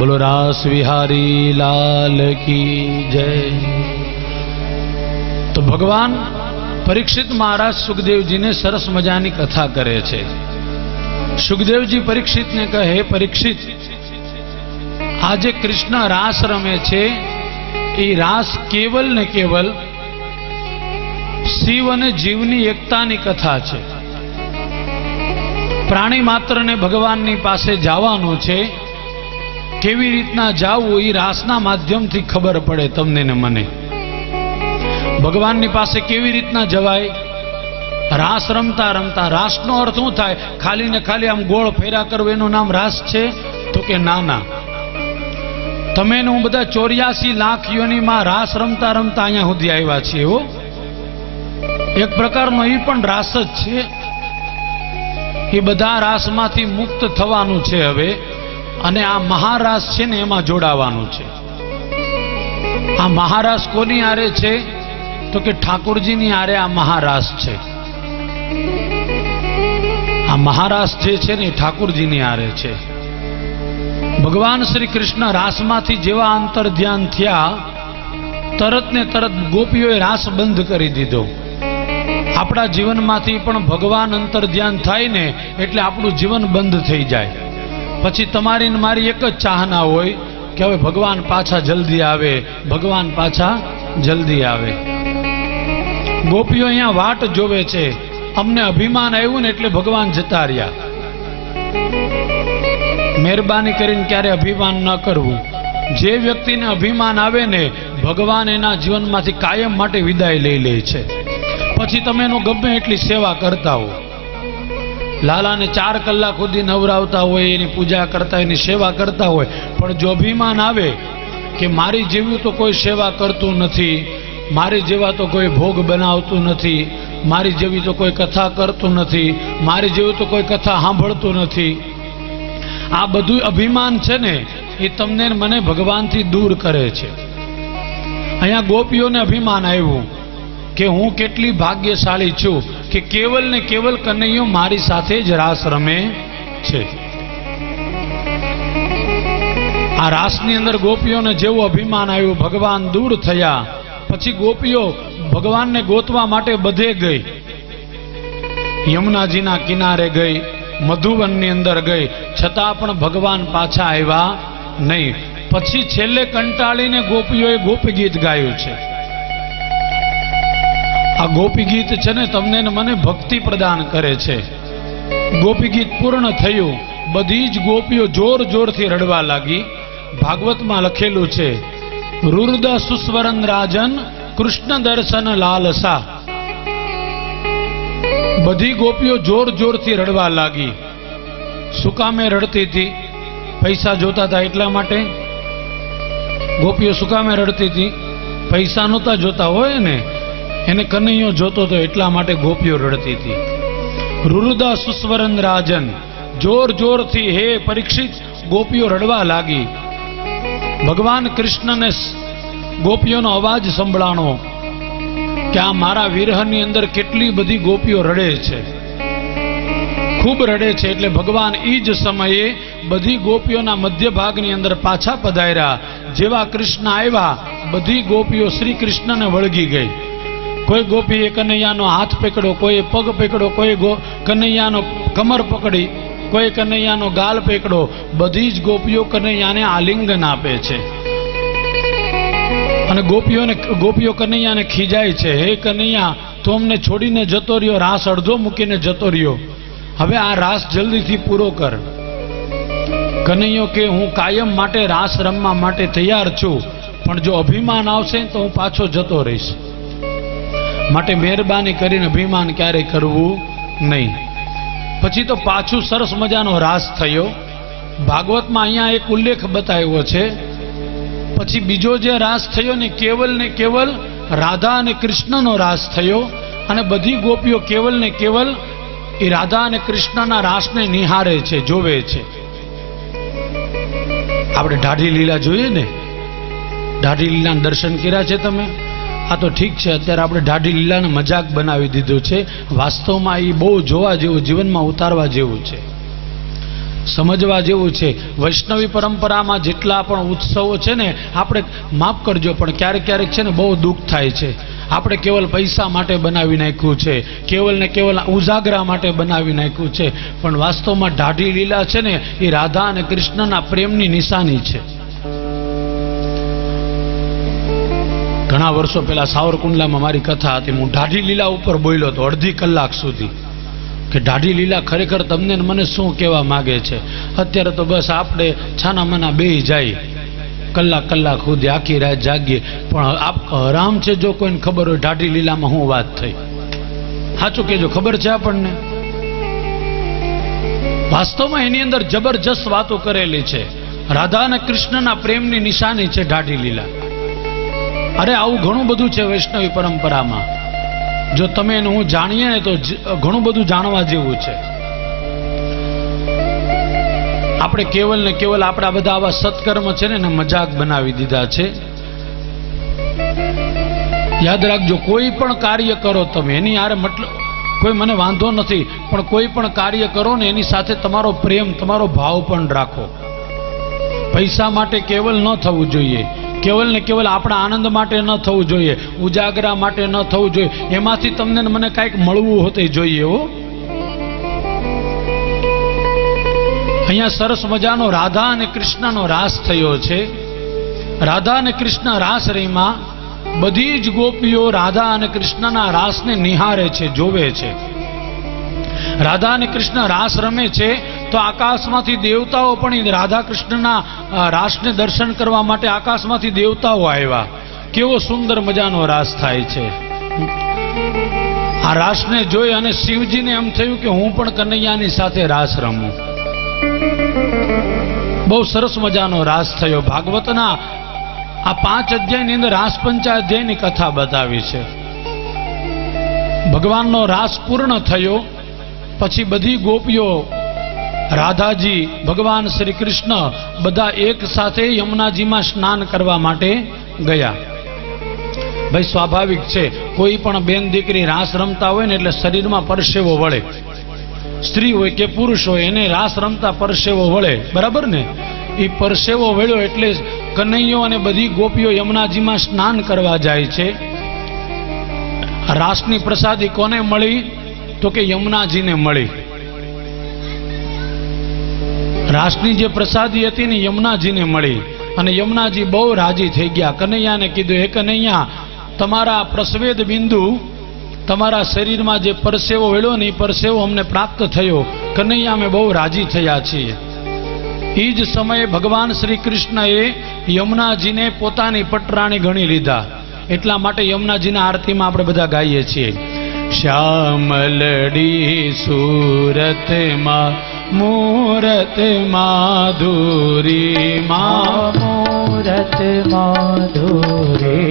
बोलो रास विहारी लाल की जय। तो भगवान परीक्षित महाराज सुखदेव जी ने सरस मजानी कथा करे छे। सुखदेव जी परीक्षित ने कहे, परीक्षित आज कृष्ण रास रमे छे ए रास केवल ने केवल शिव अने जीवनी एकतानी कथा छे। प्राणी मात्र ने भगवान नी पासे जावानुं छे। केवी रीतना जावुं ए रासना माध्यमथी खबर पड़े तमने ने मने। भगवान नी पासे केवी रीतना जवाय? रास रमता रमता। रासनो अर्थ शुं थाय? खाली ने खाली आम गोळ फेरा करवो एनुं नाम रास छे? तो के ना। तमे ने हुं बधा 84 लाख योनिमां रास रमता रमता अहींया सुधी आव्या छीए। हो एक प्रकारनो ई पण रास ज छे। ए बधा रासमांथी मुक्त थवानुं छे हवे अने आ महारास छे ने एमां जोडावानुं छे। आ महारास कोनी हारे छे? तो के ठाकुरजीनी हारे आ महारास छे। आ महारास जे छे ने ठाकुरजीनी हारे छे। भगवान श्री कृष्ण रासमांथी जेवा अंतर ध्यान थया तरत ने तरत गोपीओए रास बंध करी दीधो। आपड़ा जीवनमांथी पण भगवान अंतर ध्यान थाय ने एटले आपणुं जीवन बंध थई जाय। पछी तमारी ने मारी एक ज चाहना होय के हवे भगवान पाछा जल्दी आवे, भगवान पाछा जल्दी आवे। गोपीओ अहींया वाट जोवे छे। अमने अभिमान आव्युं ने एटले भगवान जता रह्या। मेहरबानी करीने क्यारे अभिमान न करवुं। जे व्यक्तिने अभिमान आवे ने भगवान एना जीवनमांथी कायम माटे विदाय लई ले छे। पछी तमे एनो गमे एटली सेवा करता हो। लाला ने 4 कलाक सुधी नवरावता होय, एनी पूजा करता, एनी सेवा करता होय, पण जो अभिमान आवे के मारी जेवी तो कोई सेवा करतुं नथी, मारी जेवा तो कोई भोग बनावतुं नथी, मारी जेवी तो कोई कथा करतुं नथी, मारी जेवी तो कोई कथा सांभळतुं नथी, आ बधुं अभिमान छे ने ए तमने मने भगवानथी दूर करे छे। अहींया गोपीओने अभिमान आव्युं के हूँ केटली भाग्यशाળી छूं के केवल ने केवल कन्हैयो मारी साथे ज रास रमे छे। आ रासनी अंदर गोपीओने जेवो अभिमान आव्युं भगवान दूर थया। पछी गोपीओ भगवान ने गोतवा माटे बधे गई। यमुनाजीना किनारे गई, मधुवननी अंदर गई, छतां पण भगवान पाछा आव्या नहीं। पछी छेल्ले कंटाळीने गोपीओए गोपी गीत गायुं छे। आ गोपी गीत छे ने तमने ने मने भक्ति प्रदान करे छे। गोपी गीत पूर्ण थयुं, बधी ज गोपीओ जोर जोर थी रडवा लागी। भागवत में लखेलू छे, रुर्द सुस्वरन राजन कृष्ण दर्शन लालसा। बधी गोपीओ जोर जोर थी रडवा लागी। सुकामे रड़ती थी? पैसा जोता था एटला माटे। गोपीओ सुकामे रड़ती थी? पैसा नहोता जोता होय ने, एने कन्हैयो जोतो तो एटला माटे गोपीओ रड़ती थी। रुरुदा सुस्वरन राजन, जोर जोर थी हे परीक्षित गोपीओ रड़वा लागी। भगवान कृष्ण ने गोपीओ नो अवाज संभळाणो के आ मारा विरहनी अंदर केटली बधी गोपीओ रड़े छे, खूब रड़े छे। एटले भगवान ई ज समये बधी गोपीओना मध्य भागनी अंदर पाछा पधार्या। जेवा कृष्ण आव्या बधी गोपीओ श्री कृष्ण ने वळगी गई। कोई गोपीए कन्हैयानो हाथ पकड़ो, कोई पग पकड़ो, कोई कन्हैयानो कमर पकड़ी, कोई कन्हैयानो गाल पकड़ो। बधी ज गोपीओ कन्हैयाने आलिंगन आपे छे। अने गोपीओ कन्हैयाने खीजाय छे, हे कन्हैया तो अमने छोड़ीने जतो रह्यो, रास अर्धो मूकीने जतो रह्यो, हवे आ रास जल्दीथी पूरो कर। कन्हैयो के हूँ कायम माटे रास रमवा माटे तैयार छूं, पण जो अभिमान आवशे तो हूँ पाछो जतो रहीश। माटे मेहरबानी करीने अभिमान क्यारे करवुं नहीं। पछी तो पाछू सरस मजानो रास थयो। भागवत में अहींया एक उल्लेख बताव्यो छे। पछी बीजो जे रास थयो ने केवल राधा अने कृष्णनो रास थयो अने बधी गोपीओ केवल ने केवल ए राधा अने कृष्णना रासने निहारे छे, जोवे छे। आपणे ढाढी लीला जोईए ने, ढाढी लीलाना दर्शन कर्या छे तमे? आ तो ठीक है, अत्यारे आपणे ढाढी लीलाने मजाक बनावी दीधो छे। वास्तवमां ए बहु जोवा जेवुं, जीवनमां उतारवा जेवुं छे। સમજવા જેવું છે. વૈષ્ણવી પરંપરામાં જેટલા પણ ઉત્સવો છે ને, આપણે માફ કરજો પણ ક્યારેક ક્યારેક છે ને બહુ દુઃખ થાય છે. આપણે કેવલ પૈસા માટે બનાવી નાખ્યું છે, કેવલ ને કેવલ ઉજાગરા માટે બનાવી નાખ્યું છે. પણ વાસ્તવમાં ઢાઢી લીલા છે ને એ રાધા અને કૃષ્ણના પ્રેમની નિશાની છે. ઘણા વર્ષો પહેલા સાવરકુંડલામાં મારી કથા હતી. હું ઢાઢી લીલા ઉપર બોલ્યો હતો અડધી કલાક સુધી કે ઢાઢી લીલા ખરેખર તમને ને મને શું કહેવા માંગે છે. અત્યારે તો બસ આપણે છાના માના બેહી જાય, કલાક કલાક સુધી આખી રાત જાગીએ. પણ હરામ છે જો કોઈને ખબર હોય ઢાઢી લીલામાં શું વાત થઈ. સાચું કહેજો, ખબર છે આપણને? વાસ્તવમાં એની અંદર જબરજસ્ત વાતો કરેલી છે. રાધા અને કૃષ્ણના પ્રેમની નિશાની છે ઢાઢી લીલા. અરે આવું ઘણું બધું છે વૈષ્ણવી પરંપરામાં. જો તમે એને હું જાણીએ ને તો ઘણું બધું જાણવા જેવું છે. આપણે કેવલ ને કેવલ આપણા બધા આવા સત્કર્મ છે ને મજાક બનાવી દીધા છે. યાદ રાખજો, કોઈ પણ કાર્ય કરો તમે એની યાર મતલબ કોઈ મને વાંધો નથી, પણ કોઈ પણ કાર્ય કરો ને એની સાથે તમારો પ્રેમ, તમારો ભાવ પણ રાખો. પૈસા માટે કેવલ ન થવું જોઈએ, કેવલ ને કેવલ આપણા આનંદ માટે ન થવું જોઈએ, ઉજાગરા માટે ન થવું જોઈએ. એમાંથી તમને મને કાંઈક મળવું હોતે જોઈએ. હો, અહીંયા સરસ મજાનો રાધા અને કૃષ્ણનો રાસ થયો છે. રાધા અને કૃષ્ણ રાસ રહીમાં બધી જ ગોપીઓ રાધા અને કૃષ્ણના રાસને નિહારે છે, જોવે છે. રાધા અને કૃષ્ણ રાસ રમે છે તો આકાશમાંથી દેવતાઓ પણ રાધા કૃષ્ણના રાસને દર્શન કરવા માટે આકાશમાંથી દેવતાઓ આવ્યા. કેવો સુંદર મજાનો રાસ થાય છે. આ રાસને જોઈ અને શિવજીને એમ થયું કે હું પણ કનૈયાની સાથે રાસ રમું. બહુ સરસ મજાનો રાસ થયો. ભાગવતના આ 5 અધ્યાયની અંદર રાસ પંચાધ્યાયની કથા બતાવી છે. ભગવાનનો રાસ પૂર્ણ થયો પછી બધી ગોપીઓ, રાધાજી, ભગવાન શ્રી કૃષ્ણ બધા એક સાથે યમુનાજીમાં સ્નાન કરવા માટે ગયા. ભાઈ સ્વાભાવિક છે, કોઈ પણ બેન દીકરી રાસ રમતા હોય ને એટલે શરીરમાં પરસેવો વળે. સ્ત્રી હોય કે પુરુષ હોય એને રાસ રમતા પરસેવો વળે, બરાબર ને? એ પરસેવો વળ્યો એટલે કનૈયો અને બધી ગોપીઓ યમુનાજીમાં સ્નાન કરવા જાય છે. રાસની પ્રસાદી કોને મળી? તો કે યમુનાજીને મળી. રાસની જે પ્રસાદી હતી ને યમુનાજીને મળી અને યમુનાજી બહુ રાજી થઈ ગયા. કનૈયાને કીધું, હે કનૈયા, તમારા પ્રસ્વેદ બિંદુ, તમારા શરીરમાં જે પરસેવો વળ્યો ને એ પરસેવો અમને પ્રાપ્ત થયો. કનૈયા અમે બહુ રાજી થયા છીએ. એ જ સમયે ભગવાન શ્રી કૃષ્ણએ યમુનાજીને પોતાની પટરાણી ગણી લીધા. એટલા માટે યમુનાજીના આરતીમાં આપણે બધા ગાઈએ છીએ, શ્યામલડી સુરતમાં મૂરત માધુરી માં, મૂરત માધુરી.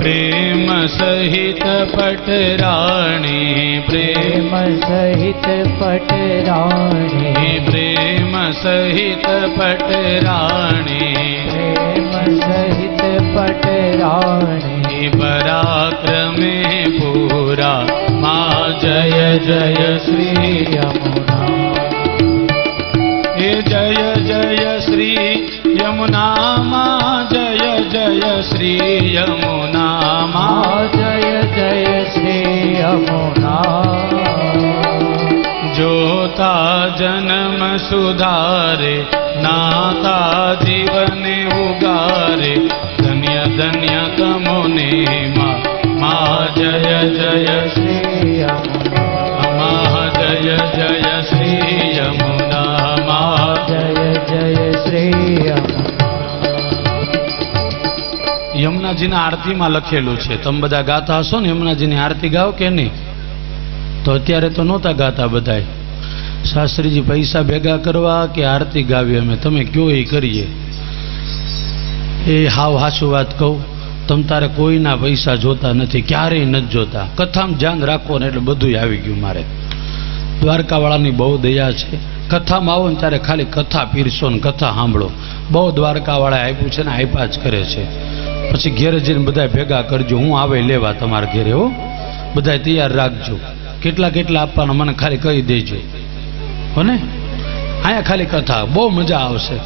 પ્રેમ સહિત પટરાણી, પ્રેમ સહિત પટરાણી, પ્રેમ સહિત પટરાણી, પ્રેમ સહિત પટરાણી. પરાક્રમે પૂરા માં જય જય શ્રી યમુના. હે જય જય શ્રી યમુના માં, જય જય શ્રી યમુના માં, જય જય શ્રી યમુના. જોતા જન્મ સુધારે, નાતા જીવને ઉગારે, ધન્ય ધન્ય તમોને માં જય જય શ્રી યમુના. માં જય જય શ્રી યમુના માં, જય જય શ્રી યમુના. યમુનાજીના આરતીમાં લખેલું છે. તમે બધા ગાતા હશો ને યમુનાજીની આરતી ગાઓ કે નહીં? તો અત્યારે તો નહોતા ગાતા બધાય. શાસ્ત્રીજી પૈસા ભેગા કરવા કે આરતી ગાવી, અમે તમે કયો એ કરીએ. એ હાવ હાચું વાત કહું, તમ તારે કોઈના પૈસા જોતા નથી, ક્યારેય નથી જોતા. કથામાં ધ્યાન રાખો ને એટલે બધું આવી ગયું. મારે દ્વારકાવાળાની બહુ દયા છે. કથામાં આવો ને ત્યારે ખાલી કથા પીરસો ને કથા સાંભળો. બહુ દ્વારકાવાળાએ આપ્યું છે ને આપ્યા જ કરે છે. પછી ઘેરે જઈને બધા ભેગા કરજો, હું આવે લેવા તમારા ઘેરે. હો, બધા તૈયાર રાખજો. કેટલા કેટલા આપવાના મને ખાલી કહી દેજો. હોને અહીંયા ખાલી કથા બહુ મજા આવશે.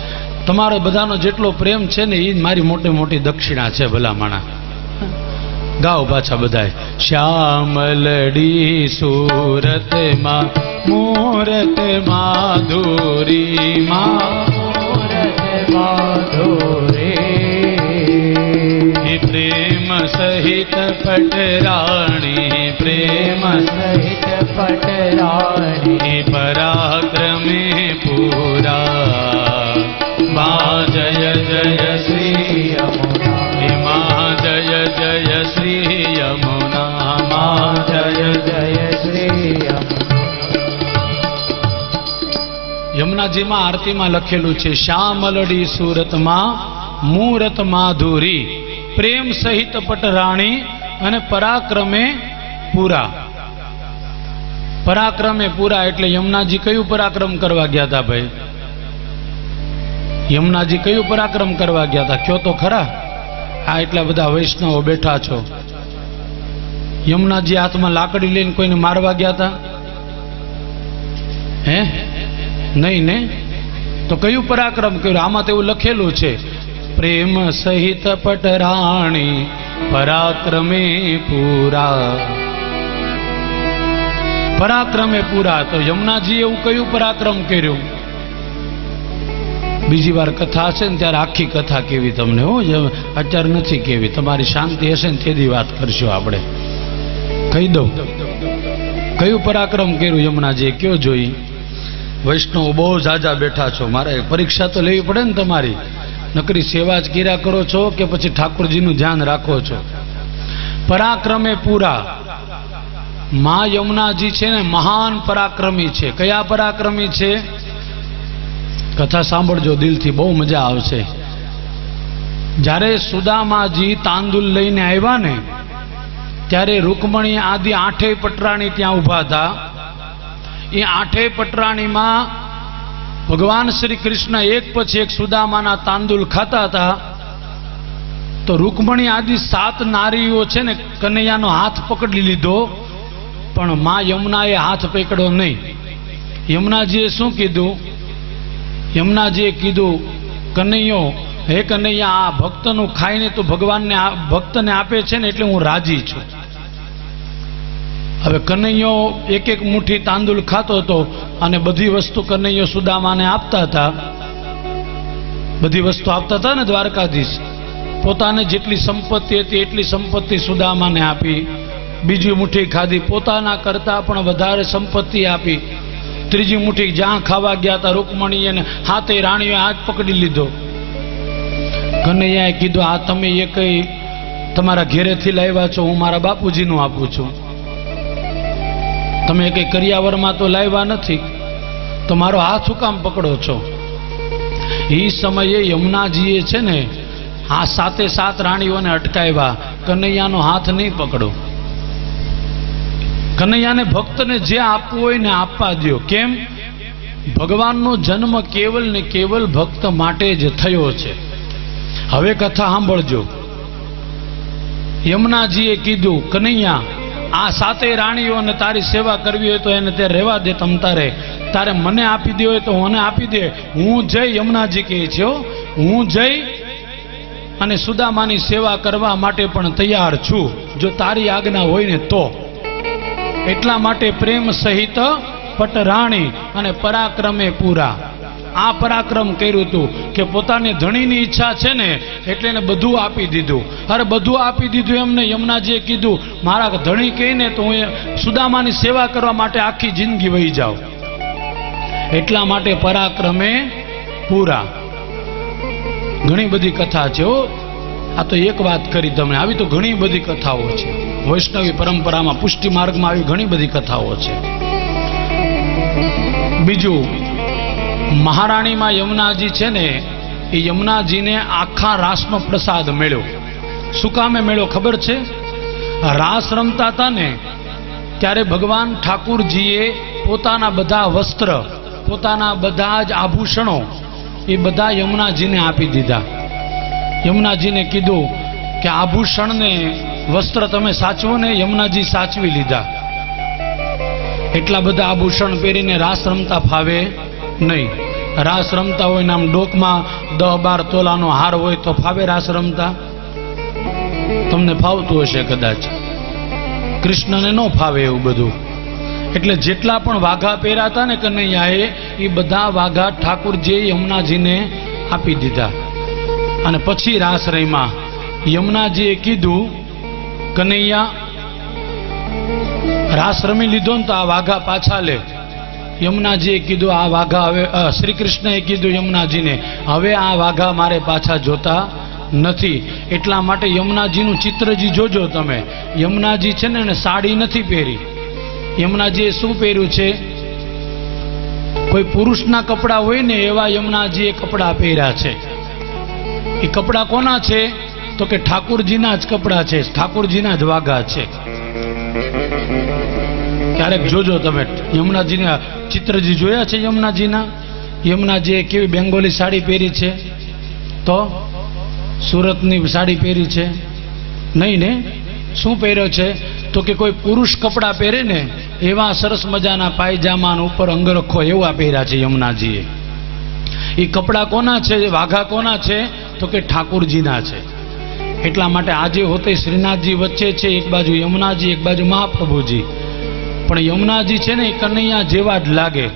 તમારો બધાનો જેટલો પ્રેમ છે ને એ જ મારી મોટી મોટી દક્ષિણા છે. ભલા માણા ગાઓ પાછા બધાય. શ્યામલડી સુરતમાં મૂરત માધુરીમાં પ્રેમ સહિત પટરાણી પ્રેમ સહિત પટરાણી પરાક્રમે પૂરા મા જય જય શ્રી યમુના મા જય જય શ્રી યમુના મા જય જય શ્રી યમુનાજીમાં આરતીમાં લખેલું છે શ્યામલડી સુરતમાં મૂરત માધુરી પ્રેમ સહિત પટરાણી અને પરાક્રમે પૂરા. પરાક્રમે પૂરા એટલે યમુનાજી કયું પરાક્રમ કરવા ગયા હતા ભાઈ? યમુનાજી કયું પરાક્રમ કરવા ગયા હતા? કયો તો ખરા. આ એટલા બધા વૈષ્ણવો બેઠા છો. યમુનાજી હાથમાં લાકડી લઈને કોઈને મારવા ગયા હતા? હે નહીં ને? તો કયું પરાક્રમ કર્યું? આમાં તો એવું લખેલું છે પ્રેમ સહિત પટરાણી પરાક્રમે પૂરા. પરાક્રમે પૂરા. તો યમુનાજી એવું કયું પરાક્રમ કર્યું? બીજી વાર કથા હશે ને ત્યારે આખી કથા કેવી તમને. હો અત્યારે નથી કેવી. તમારી શાંતિ હશે ને તેદી વાત કરશું આપણે. કહી દઉં કયું પરાક્રમ કર્યું યમુનાજીએ, કયો જોઈ. વૈષ્ણવ બહુ જાજા બેઠા છો. મારે પરીક્ષા તો લેવી પડે ને તમારી. નકરી સેવા જ કર્યા કરો છો કે પછી ઠાકોરજીનું ધ્યાન રાખો છો? પરાક્રમે પૂરા. મા યમુનાજી છે ને મહાન પરાક્રમી છે. કયા પરાક્રમી છે? કથા સાંભળજો દિલથી, બહુ મજા આવશે. જ્યારે સુદામાજી તાંદુલ લઈને આવ્યા ને ત્યારે રૂકમણી આદિ આઠેય પટરાણી ત્યાં ઊભા હતા. એ આઠેય પટરાણીમાં ભગવાન શ્રી કૃષ્ણ એક પછી એક સુદામાના તાંદુલ ખાતા હતા. તો રૂકમણી આદિ 7 નારીઓ છે ને કનૈયાનો હાથ પકડી લીધો, પણ માં યમુનાએ હાથ પકડ્યો નહીં. યમુનાજીએ શું કીધું? યમુનાજીએ કીધું કનૈયો, હે કનૈયા, આ ભક્તનું ખાઈને તું ભક્તને આપે છે ને એટલે હું રાજી છું. હવે કનૈયો એક એક મુઠ્ઠી તાંદુલ ખાતો હતો અને બધી વસ્તુ કનૈયો સુદામાને આપતા હતા. બધી વસ્તુ આપતા હતા ને દ્વારકાધીશ. પોતાને જેટલી સંપત્તિ હતી એટલી સંપત્તિ સુદામાને આપી. બીજી મુઠ્ઠી ખાધી, પોતાના કરતા પણ વધારે સંપત્તિ આપી. ત્રીજી મુઠ્ઠી જ્યાં ખાવા ગયા હતા રૂકમણીએ ને હાથે રાણીએ હાથ પકડી લીધો. કનૈયાએ કીધું આ તમે એ કઈ તમારા ઘેરેથી લાવ્યા છો, હું મારા બાપુજીનું આપું છું. તમે કઈ કરિયાવરમાં તો લાવ્યા નથી, તો મારો હાથ શું કામ પકડો છો? એ સમયે યમુનાજીએ છે ને આ 7 રાણીઓને અટકાવ્યા. કનૈયાનો હાથ નહીં પકડો. કનૈયાને ભક્તને જે આપવું હોય ને આપવા દો. કેમ? ભગવાનનો જન્મ કેવલ ને કેવલ ભક્ત માટે જ થયો છે. હવે કથા સાંભળજો. યમુનાજીએ કીધું કનૈયા, આ 7 રાણીઓને તારી સેવા કરવી હોય તો એને તે રહેવા દે. તારે મને આપી દે હોય તો મને આપી દે. હું જઈ, યમુનાજી કહે છે, હું જઈ અને સુદામાની સેવા કરવા માટે પણ તૈયાર છું, જો તારી આજ્ઞા હોય ને તો. એટલા માટે પ્રેમ સહિત પટરાણી અને પરાક્રમે પૂરા. આ પરાક્રમ કર્યું હતું કે પોતાની ધણીની ઈચ્છા છે ને એટલે એને બધું આપી દીધું. અરે બધું આપી દીધું એમને. યમુનાજીએ કીધું મારા ધણી કહીને તો હું સુદામાની સેવા કરવા માટે આખી જિંદગી વહી જાઉં. એટલા માટે પરાક્રમે પૂરા. ઘણી બધી કથા છે. આ તો એક વાત કરી તમને. આવી તો ઘણી બધી કથાઓ છે. વૈષ્ણવી પરંપરામાં પુષ્ટિ માર્ગમાં આવી ઘણી બધી કથાઓ છે. બીજું, મહારાણીમાં યમુનાજી છે ને એ યમુનાજીને આખા રાસનો પ્રસાદ મળ્યો. શું કામે મળ્યો ખબર છે? રાસ રમતા હતા ને ત્યારે ભગવાન ઠાકુરજીએ પોતાના બધા વસ્ત્ર, પોતાના બધા જ આભૂષણો એ બધા યમુનાજીને આપી દીધા. યમુનાજીને કીધું કે આભૂષણને વસ્ત્ર તમે સાચવો ને. યમુનાજી સાચવી લીધા. એટલા બધા આભૂષણ પહેરીને રાસ રમતા ફાવે નહીં. રાસ રમતા હોય ને આમ ડોકમાં 10-12 તોલાનો હાર હોય તો ફાવે રાસ રમતા? તમને ફાવતું હશે કદાચ, કૃષ્ણને ન ફાવે એવું બધું. એટલે જેટલા પણ વાઘા પહેરાતા ને કનૈયાએ એ બધા વાઘા ઠાકુરજીએ યમુનાજીને આપી દીધા. અને પછી રાસ રમ્યા. યમુનાજીએ કીધું, કનૈયા રાસ રમી લીધો ને તો આ વાઘા પાછા લે. યમુનાજીએ કીધું આ વાઘા હવે, શ્રી કૃષ્ણએ કીધું યમુનાજીને, હવે આ વાઘા મારે પાછા જોતા નથી. એટલા માટે યમુનાજીનું ચિત્રજી જોજો તમે. યમુનાજી છે ને એને સાડી નથી પહેરી. યમુનાજીએ શું પહેર્યું છે? કોઈ પુરુષના કપડાં હોય ને એવા યમુનાજીએ કપડાં પહેર્યા છે. એ કપડાં કોના છે? તો કે ઠાકુરજીના જ કપડાં છે, ઠાકુરજીના જ વાઘા છે. ક્યારેક જોજો તમે યમુનાજીના ચિત્રજી જોયા છે યમુનાજીના? યમુનાજીએ કેવી બેંગોલી સાડી પહેરી છે? તો સુરતની સાડી પહેરી છે? નહીં ને. શું પહેર્યો છે? તો કે કોઈ પુરુષ કપડાં પહેરે ને એવા સરસ મજાના પાયજામા ઉપર અંગરખો એવા પહેર્યા છે યમુનાજીએ. એ કપડાં કોના છે? વાઘા કોના છે? તો કે ઠાકુરજીના છે. એટલા માટે આજે હોતે શ્રીનાથજી વચ્ચે છે, એક બાજુ યમુનાજી, એક બાજુ મહાપ્રભુજી. પણ યમુનાજી છે ને એ કનૈયા જેવા જ લાગે.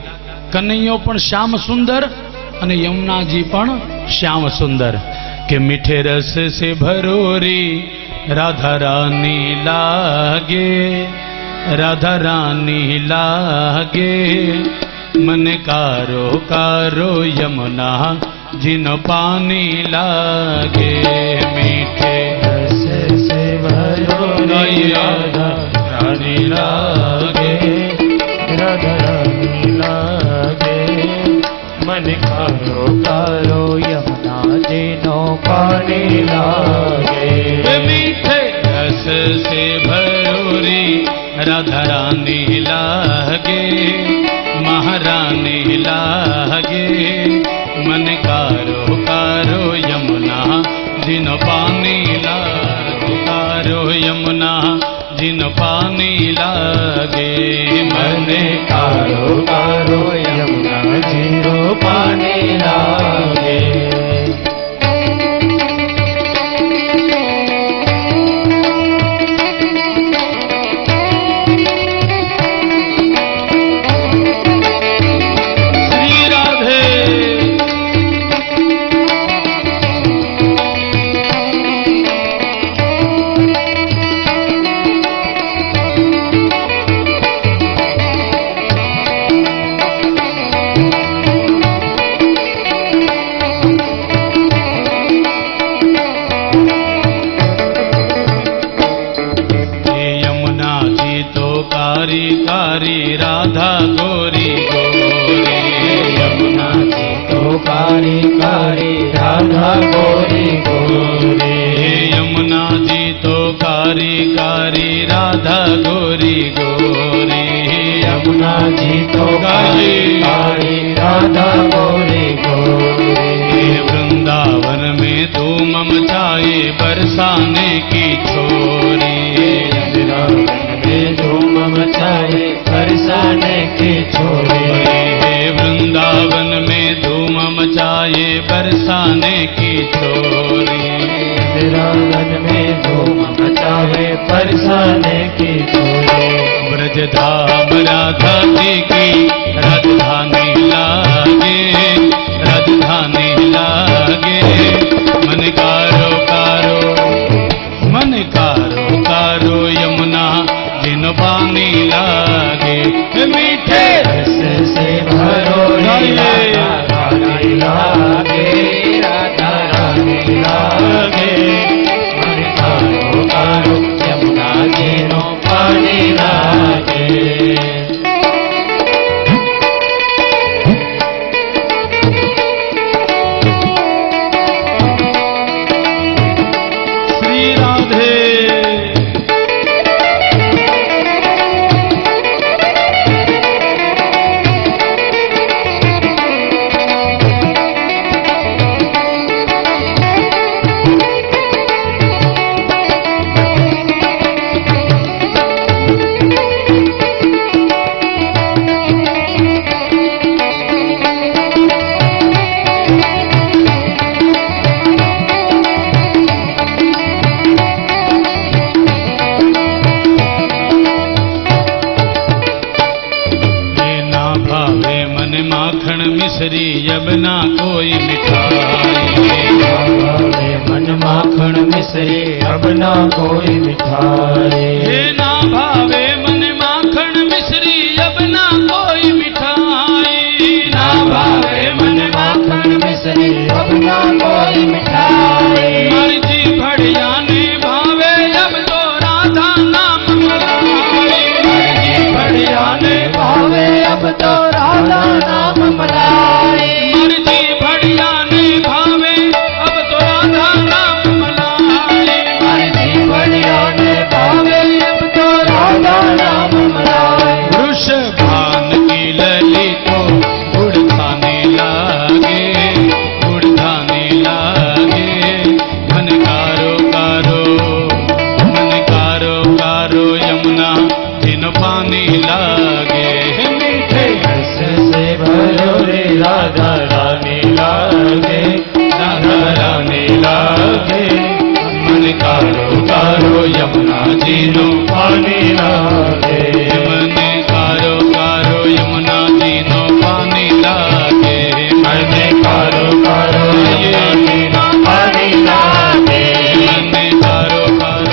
કનૈયો પણ શ્યામ સુંદર અને યમુનાજી પણ શ્યામ સુંદર. કે મીઠે રસ સે ભરોરી રાધા રાની લાગે, રાધા રાની લાગે, मन कारो कारो यमुना जिन पानी लागे, मीठे रस से भरो राधा रानी लागे, राधा रानी लागे, मन कारो कारो यमुना जिनो पानी लागे, मीठे रस से भरोरी राधा रानी लागे, महारानी लागे, मन कारो कारो यमुना जिन पानी लागे, कारो यमुना जिन पानी लागे, मन कारो कारो यमुना जिनो पानी लागे। राधा गोरी गोरी, यमुना जी तो कारी कारी राधा गोरी गोरी, यमुना जी तो कारी कारी राधा गोरी गोरी, यमुना जी तो कारी कारी राधा गोरी गोरी, वृंदावन में धूम मचाए बरसाने की छोरी, धूम मचाए बरसाने की छोरी, वृंदावन में धूम मचाए बरसाने की छोरी, वृंदावन में धूम मचाए बरसाने की छोरी, ब्रज धाम राधा जी की राजधानी लागे, राजधानी लागे, मन कारो कारो, मन कारो कारो यमुना जिन पानी लागे, मीठे रस से भरो राधा रानी लागे, राधा रानी लागे, मन कारो कारो यमुना जिनो पानी लागे। मिठाई। भावे मन माखण मिश्री अब ना कोई मिठाई। हे ना भावे मन माखण मिश्री अब ना कोई मिठाई। ना भावे मन माखण मिश्री अब ना कोई मिठाई। मारी जी भड़िया ने भावे अब तो राधा नाम मलाई। जी बढ़िया ने भावे अब तो राधा नाम मलाई। मारी जी भड़िया ने भावे अब तो राधा नाम मलाई। जी बढ़िया ने भावे अब तो राधा नाम मलाई। वृषभान की लली तो गुड़ खाने लागे, गुड़ खाने लागे। मन कारो कारो, मन कारो कारो यमुना जिन पानी लागे। मीठे रस से भरो रे राधा रानी लागे, राधा रानी लागे। मन कारो कारो यमुना जी नो पानी लागे। मन कारो कारो यमुना जी नो पानी लागे। मैंने कारो कारो ये पानी लागे। मन कारो कारो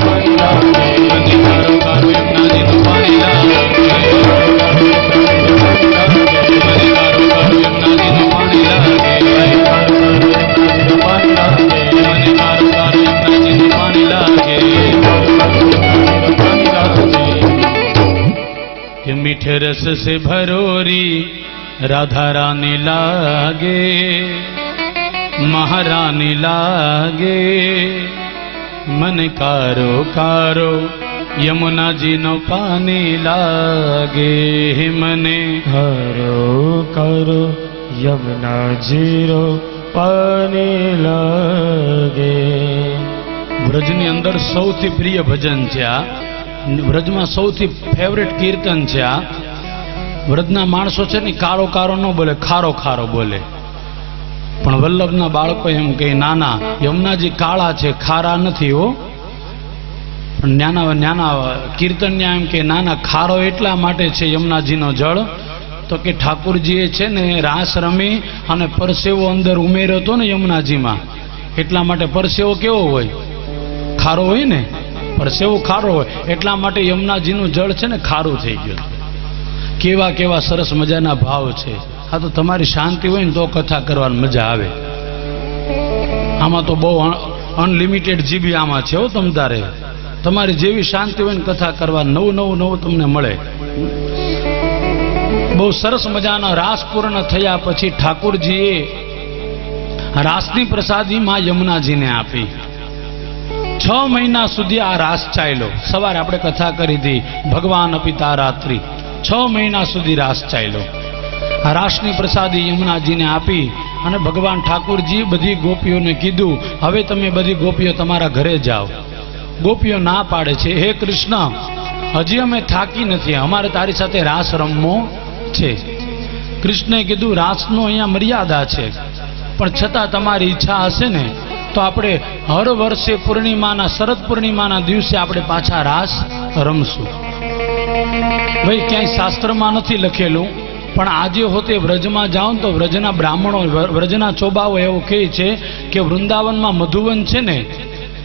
पानी लागे। मन कारो कारो यमुना जी नो पानी लागे। मन कारो कारो यमुना जी नो पानी लागे। पानी लागे। मन कारो कारो यमुना जी नो पानी लागे। पानी लागे। कि मीठे रस से भरोरी राधा रानी लागे, महारानी लागे। मन कारो कारो यमुना जी नो पानी लागे। मने हरो करो यमुना जीरो पानी लागे। વ્રજની અંદર સૌથી પ્રિય ભજન છે આ. વ્રજમાં સૌથી ફેવરેટ કીર્તન છે આ. વ્રજના માણસો છે ને કારો કારો ન બોલે, ખારો ખારો બોલે. પણ વલ્લભના બાળકો એમ કહે નાના યમુનાજી કાળા છે, ખારા નથી હો. પણ નાના નાના કીર્તન્યા એમ કે નાના ખારો એટલા માટે છે યમુનાજીનો જળ તો કે ઠાકુરજીએ છે ને રાસ રમી અને પરસેવો અંદર ઉમેર્યો હતો ને યમુનાજીમાં, એટલા માટે પરસેવો કેવો હોય? ખારો હોય ને, પરસેવો ખારો હોય. એટલા માટે યમુનાજીનું જળ છે ને ખારું થઈ ગયું. કેવા કેવા સરસ મજાના ભાવ છે. આ તો તમારી શાંતિ હોય ને તો કથા કરવાની મજા આવે. આમાં તો બહુ અનલિમિટેડ જીબી આમાં છે હો. તમ તારે તમારી જેવી શાંતિ હોય ને કથા કરવા નવું નવું નવું તમને મળે. બહુ સરસ મજાના રાસ પૂર્ણ થયા પછી ઠાકુરજીએ રાસની પ્રસાદી માં યમુનાજીને આપી. 6 મહિના સુધી આ રાસ ચાલ્યો. સવારે આપણે કથા કરી હતી ભગવાન અપિતા રાત્રિ. 6 મહિના સુધી રાસ ચાલ્યો. આ રાસની પ્રસાદી યમુનાજીને આપી અને ભગવાન ઠાકુરજી બધી ગોપીઓને કીધું હવે તમે બધી ગોપીઓ તમારા ઘરે જાઓ. ગોપીઓ ના પાડે છે, હે કૃષ્ણ હજી અમે થાકી નથી, અમારે તારી સાથે રાસ રમવો છે. કૃષ્ણએ કીધું રાસનો અહીંયા મર્યાદા છે, પણ છતાં તમારી ઈચ્છા હશે ને તો આપણે હર વર્ષે પૂર્ણિમાના શરદ પૂર્ણિમાના દિવસે આપણે પાછા રાસ રમશું. ભાઈ ક્યાંય શાસ્ત્રમાં નથી લખેલું, પણ આજે હોતે વ્રજમાં જાઓ તો વ્રજના બ્રાહ્મણો વ્રજના ચોબાઓ એવું કહે છે કે વૃંદાવનમાં મધુવન છે ને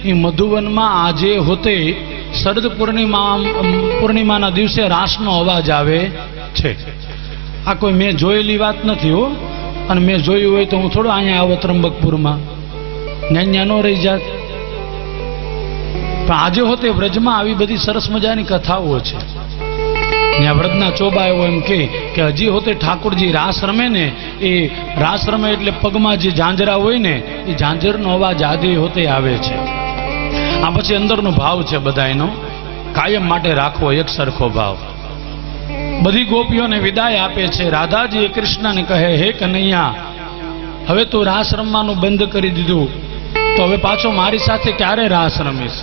એ મધુવનમાં આજે હોતે શરદ પૂર્ણિમાના દિવસે રાસનો અવાજ આવે છે. આ કોઈ મેં જોયેલી વાત નથી હો. અને મેં જોયું હોય તો હું થોડો અહીંયા આવો ત્રંબકપુરમાં ન્યા ન રહી જાત. પણ આજે હોતે વ્રજમાં આવી બધી સરસ મજાની કથાઓ છે. ત્યાં વ્રજના ચોબા એવો એમ કે હજી હોતે ઠાકોરજી રાસ રમે ને એ રાસ રમે એટલે પગમાં જે ઝાંઝરા હોય ને એ ઝાંઝરનો અવાજ આદિ હોતે આવે છે. આ પછી અંદરનો ભાવ છે બધાયનો કાયમ માટે રાખવો એક સરખો ભાવ. બધી ગોપીઓને વિદાય આપે છે. રાધાજી એ કૃષ્ણને કહે હે કનૈયા હવે તું રાસ રમવાનું બંધ કરી દીધું તો હવે પાછો મારી સાથે ક્યારે રાસ રમીશ?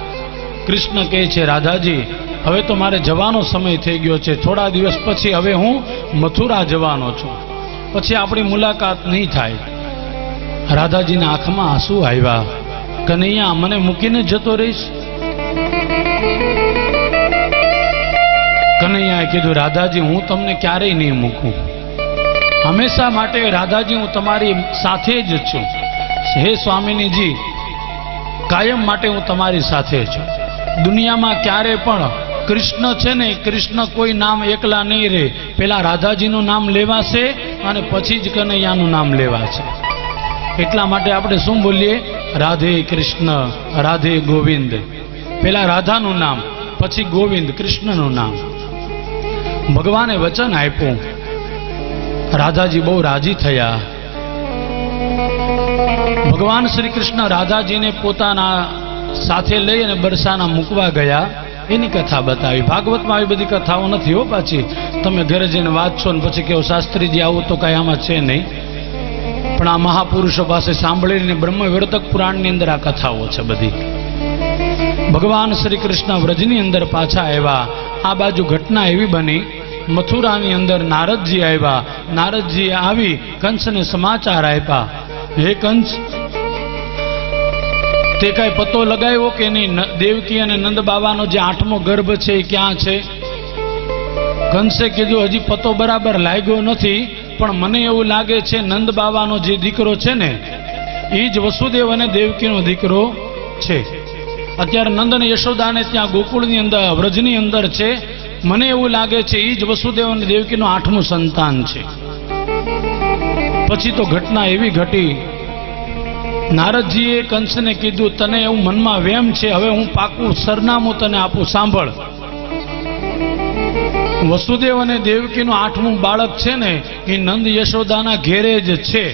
કૃષ્ણ કહે છે રાધાજી હવે તો મારે જવાનો સમય થઈ ગયો છે, થોડા દિવસ પછી હવે હું મથુરા જવાનો છું, પછી આપણી મુલાકાત નહીં થાય. રાધાજીના આંખમાં આંસુ આવ્યા. કનૈયા મને મૂકીને જતો રહીશ? કનૈયાએ કીધું રાધાજી હું તમને ક્યારેય નહીં મૂકું. હંમેશા માટે રાધાજી હું તમારી સાથે જ છું. હે સ્વામિનીજી, કાયમ માટે હું તમારી સાથે છું. દુનિયામાં ક્યારે પણ કૃષ્ણ છે ને, કૃષ્ણ કોઈ નામ એકલા નહીં રહે. પેલા રાધાજીનું નામ લેવાશે અને પછી જ કનૈયાનું નામ લેવાશે. એટલા માટે આપણે શું બોલીએ? રાધે કૃષ્ણ રાધે ગોવિંદ. પેલા રાધાનું નામ, પછી ગોવિંદ કૃષ્ણનું નામ. ભગવાને વચન આપ્યું, રાધાજી બહુ રાજી થયા. ભગવાન શ્રી કૃષ્ણ રાધાજીને પોતાના સાથે લઈ અને બરસાના મૂકવા ગયા. એની કથા બતાવી. ભાગવતમાં આવી બધી કથાઓ નથી હો. પાછી તમે ઘરે જઈને વાંચશો ને પછી કહો શાસ્ત્રીજી આવું તો કાંઈ આમાં છે નહીં. પણ આ મહાપુરુષો પાસે સાંભળીને બ્રહ્મવિવર્તક પુરાણની અંદર આ કથાઓ છે બધી. ભગવાન શ્રી કૃષ્ણ વ્રજની અંદર પાછા આવ્યા. આ બાજુ ઘટના એવી બની, મથુરાની અંદર નારદજી આવ્યા. નારદજી આવી કંસને સમાચાર આપ્યા, હે કંસ, તે કઈ પતો લગાવ્યો કે નહીં? દેવકી અને નંદ બાવાનો જે 8મો ગર્ભ છે એ ક્યાં છે? કંસે કીધું હજી પતો બરાબર લાગ્યો નથી, પણ મને એવું લાગે છે નંદ બાવાનો જે દીકરો છે ને એ જ વસુદેવ અને દેવકીનો દીકરો છે. અત્યારે નંદ અને યશોદાને ત્યાં ગોકુળની અંદર વ્રજની અંદર છે. મને એવું લાગે છે એ જ વસુદેવ અને દેવકીનું 8મું સંતાન છે. પછી તો ઘટના એવી ઘટી, નારદજીએ કંસને કીધું તને એવું મનમાં વેમ છે, હવે હું પાકું સરનામું તને આપું, સાંભળ. વસુદેવ અને દેવકીનું 8મું બાળક છે ને એ નંદ યશોદાના ઘેરે જ છે.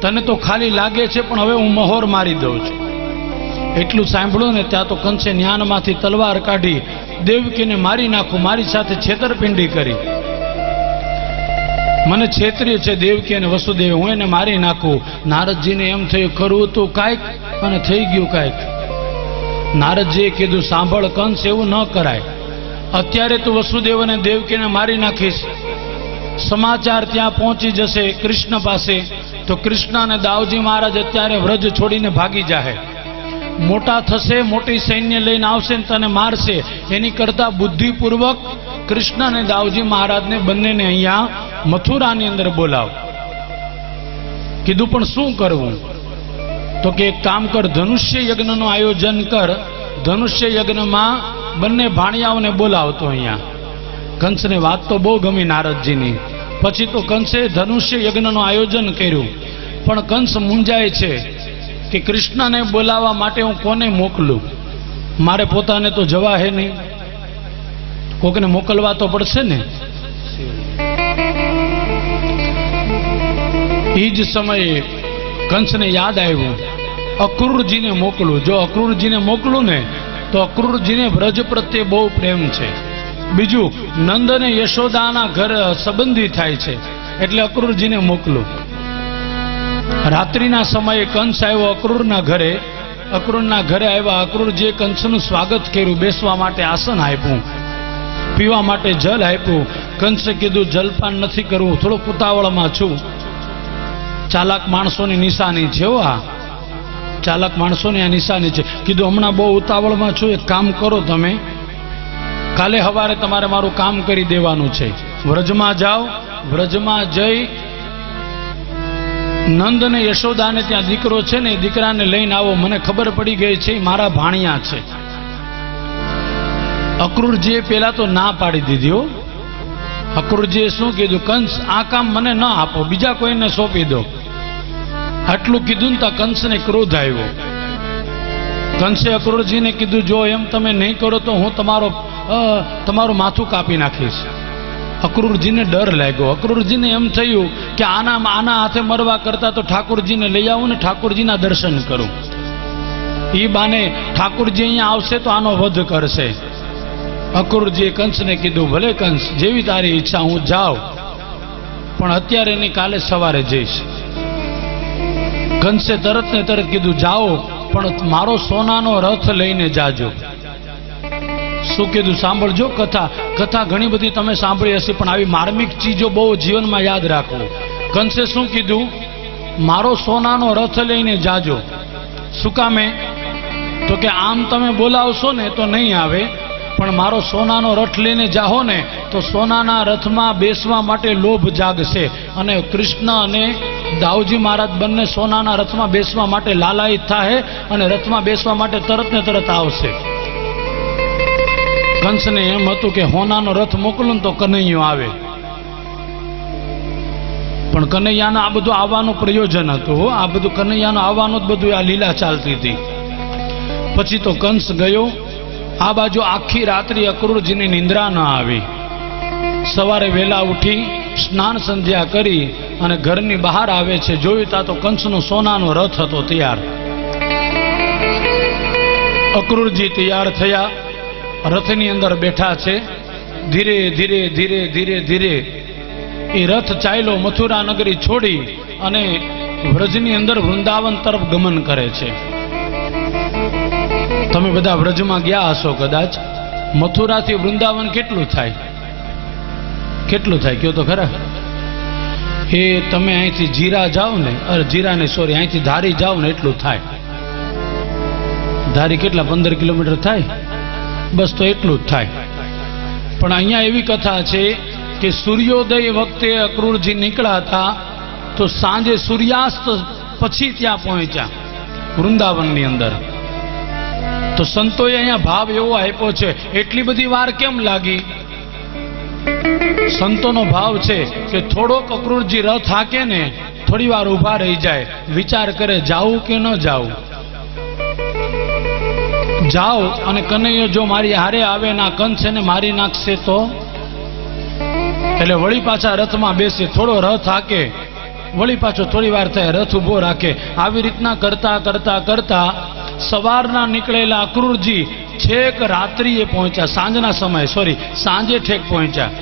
તને તો ખાલી લાગે છે, પણ હવે હું મહોર મારી દઉં છું. એટલું સાંભળ્યું ને ત્યાં તો કંસે જ્ઞાનમાંથી તલવાર કાઢી દેવકીને મારી નાખું, મારી સાથે છેતરપિંડી કરી, મને છેતરી છે દેવકી અને વસુદેવ, હું એને મારી નાખું. નારદજીને એમ થયું કરવું તું કાંઈક અને થઈ ગયું કાંઈક. નારદજીએ કીધું સાંભળ કંસ, એવું ન કરાય. અત્યારે તું વસુદેવ અને દેવકીને મારી નાખીશ, સમાચાર ત્યાં પહોંચી જશે કૃષ્ણ પાસે, તો કૃષ્ણ અને દાવજી મહારાજ અત્યારે વ્રજ છોડીને ભાગી જાય. મોટા થશે, મોટી સૈન્ય લઈને આવશે ને તને મારશે. એની કરતા બુદ્ધિપૂર્વક કૃષ્ણ અને દાવજી મહારાજને બંનેને અહીંયા મથુરાની અંદર બોલાવ. કીધું પણ શું કરવું? તો કે એક કામ કર, ધનુષ્ય યજ્ઞનું આયોજન કર. ધનુષ્ય યજ્ઞમાં બંને ભાણિયાઓને બોલાવતો અહીંયા. કંસને વાત તો બહુ ગમી નારદજીની. પછી તો કંસે ધનુષ્ય યજ્ઞનું આયોજન કર્યું. પણ કંસ મૂંઝાય છે કે કૃષ્ણને બોલાવવા માટે હું કોને મોકલું? મારે પોતાને તો જવા હે નહીં, કોકને મોકલવા તો પડશે ને. એ જ સમયે કંસને યાદ આવ્યું, અક્રૂરજીને મોકલું. જો અક્રૂરજીને મોકલું ને તો અક્રૂરજીને વ્રજ પ્રત્યે બહુ પ્રેમ છે. બીજું, નંદ અને યશોદાના ઘર સંબંધી થાય છે, એટલે અક્રૂરજીને મોકલું. રાત્રિના સમયે કંસ આવ્યો અક્રૂરના ઘરે. અક્રૂરના ઘરે આવ્યા. અક્રૂરજીએ કંસનું સ્વાગત કર્યું, બેસવા માટે આસન આપ્યું, પીવા માટે જલ આપ્યું. કંસે કીધું જલપાન નથી કરવું, થોડો ઉતાવળમાં છું. ચાલાક માણસોની નિશાની છે. આ ચાલાક માણસોની આ નિશાની છે. કીધું હમણાં બહુ ઉતાવળમાં છું, એક કામ કરો તમે, કાલે સવારે તમારે મારું કામ કરી દેવાનું છે. વ્રજમાં જાઓ, વ્રજમાં જઈ નંદ અને યશોદાને ત્યાં દીકરો છે ને એ દીકરાને લઈને આવો. મને ખબર પડી ગઈ છે મારા ભાણિયા છે. અક્રૂરજીએ પેલા તો ના પાડી દીધી હો. અક્રૂરજીએ શું કીધું, કંસ આ કામ મને ન આપો, બીજા કોઈને સોંપી દો. આટલું કીધું ને તો કંસને ક્રોધ આવ્યો. કંસે અક્રૂરજીને કીધું જો એમ તમે નહીં કરો તો હું તમારું માથું કાપી નાખીશ. અક્રૂરજીને ડર લાગ્યો. અક્રૂરજીને એમ થયું કે આના હાથે મરવા કરતા તો ઠાકોરજીને લઈ આવું ને ઠાકોરજીના દર્શન કરું. એ બાને ઠાકોરજી અહીંયા આવશે તો આનો વધ કરશે. અક્રૂરજીએ કંસને કીધું ભલે કંસ, જેવી તારી ઈચ્છા, હું જાઉં, પણ અત્યારે નહીં, કાલે સવારે જઈશ. કંસે તરત ને તરત કીધું જાઓ, પણ મારો સોનાનો રથ લઈને જાજો. શું કીધું સાંભળજો, કથા ઘણી બધી તમે સાંભળી હશે, પણ આવી માર્મિક ચીજો બહુ જીવનમાં યાદ રાખવું. કંસે શું કીધું, મારો સોનાનો રથ લઈને જાજો. શું કામે? તો કે આમ તમે બોલાવશો ને તો નહીં આવે, પણ મારો સોનાનો રથ લઈને જાહો ને તો સોનાના રથમાં બેસવા માટે લોભ જાગશે. અને કૃષ્ણ અને દાઉજી મહારાજ બંને સોનાના રથમાં બેસવા માટે લાલાયિત થાય અને રથમાં બેસવા માટે તરત ને તરત આવશે. કંસને એમ હતું કે હોનાનો રથ મોકલું તો કનૈયો આવે, પણ કનૈયાના આ બધું આવવાનું પ્રયોજન હતું. આ બધું કનૈયાનું આવવાનું જ બધું આ લીલા ચાલતી હતી. પછી તો કંસ ગયો. આ બાજુ આખી રાત્રિ અક્રૂરજીની નિંદ્રા ન આવી. સવારે વહેલા ઉઠી સ્નાન સંધ્યા કરી અને ઘરની બહાર આવે છે. જોયું તા તો કંસનો સોનાનો રથ હતો તૈયાર. અક્રૂરજી તૈયાર થયા, રથની અંદર બેઠા છે. ધીરે ધીરે ધીરે ધીરે ધીરે એ રથ ચાલ્યો મથુરા નગરી છોડી અને વ્રજની અંદર વૃંદાવન તરફ ગમન કરે છે. તમે બધા વ્રજમાં ગયા હશો કદાચ. મથુરાથી વૃંદાવન કેટલું થાય? કેટલું થાય કયો તો ખરા? એ તમે અહીંથી જીરા જાઓ ને, જીરા ને સોરી અહીંથી ધારી જાઓ ને એટલું થાય. ધારી કેટલા 15 કિલોમીટર થાય? બસ તો એટલું જ થાય. પણ અહીંયા એવી કથા છે કે સૂર્યોદય વખતે અક્રૂરજી નીકળ્યા હતા તો સાંજે સૂર્યાસ્ત પછી ત્યાં પહોંચ્યા વૃંદાવનની અંદર. તો સંતોએ અહીંયા ભાવ એવો આપ્યો છે, એટલી બધી વાર કેમ લાગી? સંતોનો ભાવ છે કે થોડોક અક્રૂરજી રથ હાકે ને થોડી વાર ઊભા રહી જાય, વિચાર કરે જાવું કે ન જાવું. જાઓ અને કનૈયો જો મારી હારે આવે ના કંસ એને મારી નાખશે તો, એટલે વળી પાછા રથમાં બેસે, થોડો રથ હાકે, વળી પાછો થોડી વાર થાય રથ ઉભો રાખે. આવી રીતના કરતા કરતા કરતા સવારના નીકળેલા અક્રૂરજી છેક રાત્રિએ પહોંચ્યા. સાંજના સમયે સાંજે ઠેક પહોંચ્યા.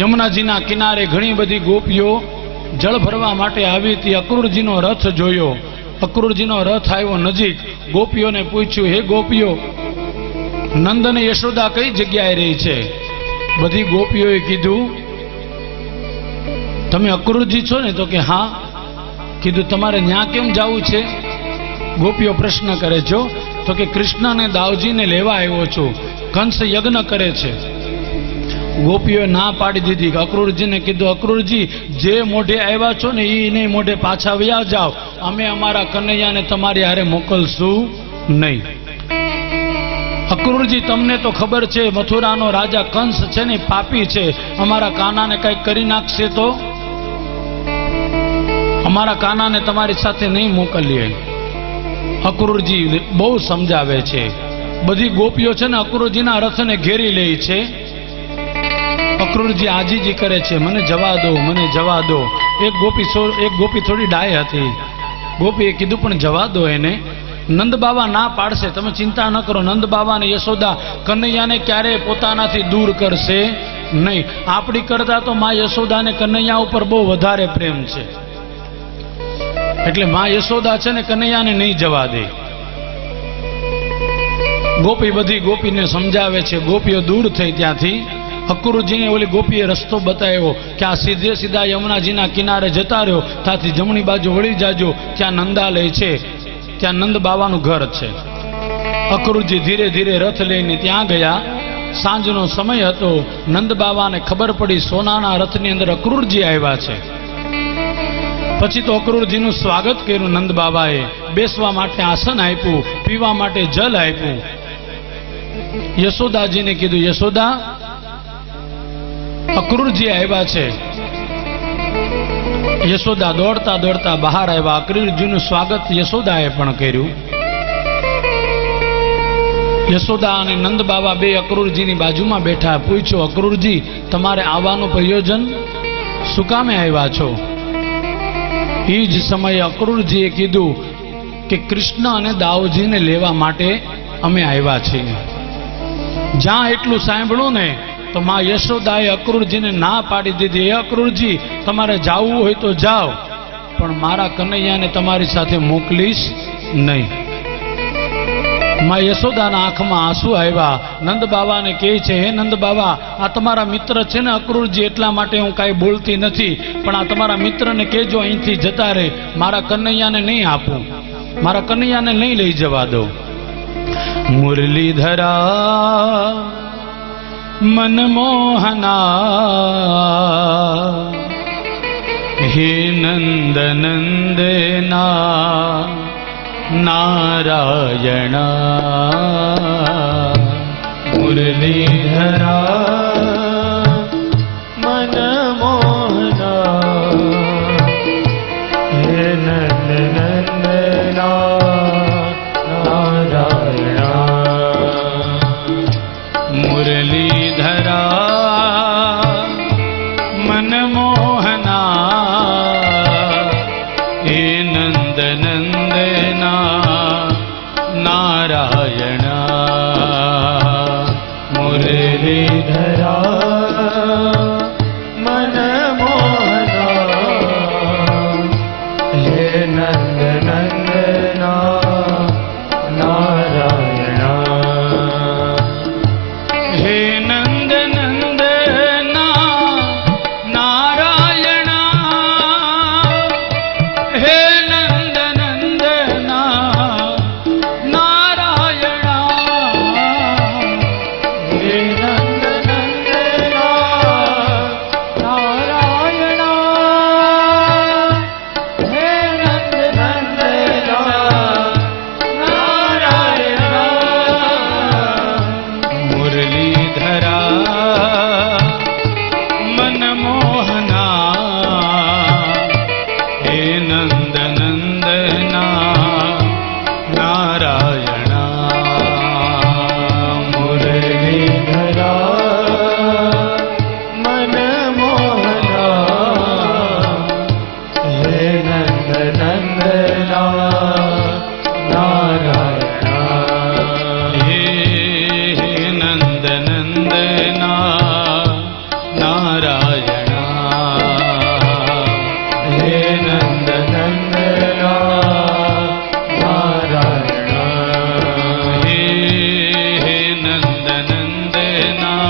યમુનાજીના કિનારે ઘણી બધી ગોપીઓ જળ ભરવા માટે આવી હતી. અક્રૂરજીનો રથ જોયો. અક્રૂરજીનો રથ આવ્યો નજીક. ગોપીઓને પૂછ્યું, હે ગોપીઓ, નંદ અને યશોદા કઈ જગ્યાએ રહી છે? બધી ગોપીઓએ કીધું, તમે અક્રૂરજી છો ને? તો કે હા. કીધું તમારે ન્યા કેમ જવું છે? ગોપીઓ પ્રશ્ન કરે છો. તો કે કૃષ્ણ અને દાઉજીને લેવા આવ્યો છું, કંસ યજ્ઞ કરે છે. ગોપીઓએ ના પાડી દીધી. અક્રૂરજીને કીધું, અક્રૂરજી જે મોઢે આવ્યા છો ને એ નહીં મોઢે પાછા વયા જાઓ. અમે અમારા કનૈયાને તમારી હારે મોકલશું નહીં. અક્રૂરજી તમને તો ખબર છે મથુરાનો રાજા કંસ છે ને પાપી છે. અમારા કાનાને કંઈક કરી નાખશે તો અમારા કાનાને તમારી સાથે નહીં મોકલીએ. અક્રૂરજી બહુ સમજાવે છે. બધી ગોપીઓ છે ને અક્રૂરજીના રથને ઘેરી લે છે. અક્રૂરજી આજીજી કરે છે, મને જવા દો, મને જવા દો. એક ગોપી થોડી ડાય હતી. ગોપીએ કીધું પણ જવા દો એને. નંદ બાવા ના પાડશે, તમે ચિંતા ન કરો. નંદ બાવા અને યશોદા કનૈયાને ક્યારેય પોતાનાથી દૂર કરશે નહીં. આપણી કરતા તો મા યશોદાને કનૈયા ઉપર બહુ વધારે પ્રેમ છે. એટલે મા યશોદા છે ને કનૈયાને નહીં જવા દે. ગોપી બધી ગોપીને સમજાવે છે. ગોપીઓ દૂર થઈ ત્યાંથી. અક્રૂરજીને ઓલી ગોપીએ રસ્તો બતાવ્યો કે આ સીધે સીધા યમુનાજીના કિનારે જતા રહ્યો, ત્યાંથી જમણી બાજુ વળી જાજો, ત્યાં નંદાલય છે, ત્યાં નંદ બાવાનું ઘર છે. અક્રૂરજી ધીરે ધીરે રથ લઈને ત્યાં ગયા. સાંજનો સમય હતો. નંદ બાવાને ખબર પડી સોનાના રથની અંદર અક્રૂરજી આવ્યા છે. પછી તો અક્રૂરજીનું સ્વાગત કર્યું નંદ બાવાએ. બેસવા માટે આસન આપ્યું, પીવા માટે જલ આપ્યું. યશોદાજીને કીધું, યશોદા અક્રૂરજી આવ્યા છે. યશોદા દોડતા દોડતા બહાર આવ્યા. અક્રૂરજીનું સ્વાગત યશોદાએ પણ કર્યું. યશોદા અને નંદ બાવા બે અક્રૂરજીની બાજુમાં બેઠા. પૂછ્યું, અક્રૂરજી તમારે આવવાનું પ્રયોજન શું કામે આવ્યા છો? એ જ સમયે અક્રૂરજીએ કીધું કે કૃષ્ણ અને દાઉજીને લેવા માટે અમે આવ્યા છીએ. જ્યાં એટલું સાંભળ્યું ને તો મા યશોદાએ અક્રૂરજીને ના પાડી દીધી. એ અક્રૂરજી તમારે જાવું હોય તો જાઓ, પણ મારા કનૈયાને તમારી સાથે મોકલીશ નહીં. મા યશોદાના આંખમાં આંસુ આવ્યા. નંદ બાવાને કહે છે, હે નંદ બાવા, આ તમારા મિત્ર છે ને અક્રૂરજી, એટલા માટે હું કાંઈ બોલતી નથી, પણ આ તમારા મિત્રને કહેજો અહીંથી જતા રહે. મારા કનૈયાને નહીં આપું, મારા કનૈયાને નહીં લઈ જવા દો. મુરલીધરા મનમોહના હે નંદનંદના નારાયણા મુરલીધરા મનમોહના હે નંદનંદના નારાયણા મુરલીધરા મનમોહના હે નંદનંદના નારાયણા મુરલીધરા મનમોહના હે નંદનંદના નારાયણા હે નંદનંદના નારાયણા હે નંદનંદના નારાયણા હે નંદનંદના નારાયણા હે નંદનંદના નારાયણા મુરલીધરા મનમોહના હે નંદનંદના નારાયણા મુરલીધરા મનમોહના હે નંદનંદના નારાયણા હે નંદનંદના નારાયણા હે નંદનંદના નારાયણા હે નંદનંદના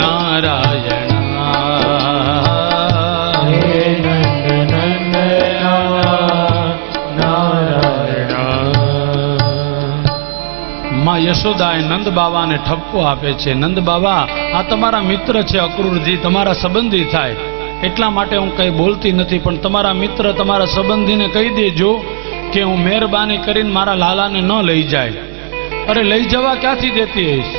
નારાયણા હે નંદનંદના નારાયણા માં યશોદાએ નંદ બાવાને ઠપકો આપે છે. નંદ બાવા, આ તમારા મિત્ર છે અક્રૂરજી, તમારા સંબંધી થાય, એટલા માટે હું કંઈ બોલતી નથી, પણ તમારા મિત્ર તમારા સંબંધીને કહી દેજો કે હું મહેરબાની કરીને મારા લાલાને ન લઈ જાય. અરે લઈ જવા ક્યાંથી દેતી હઈશ?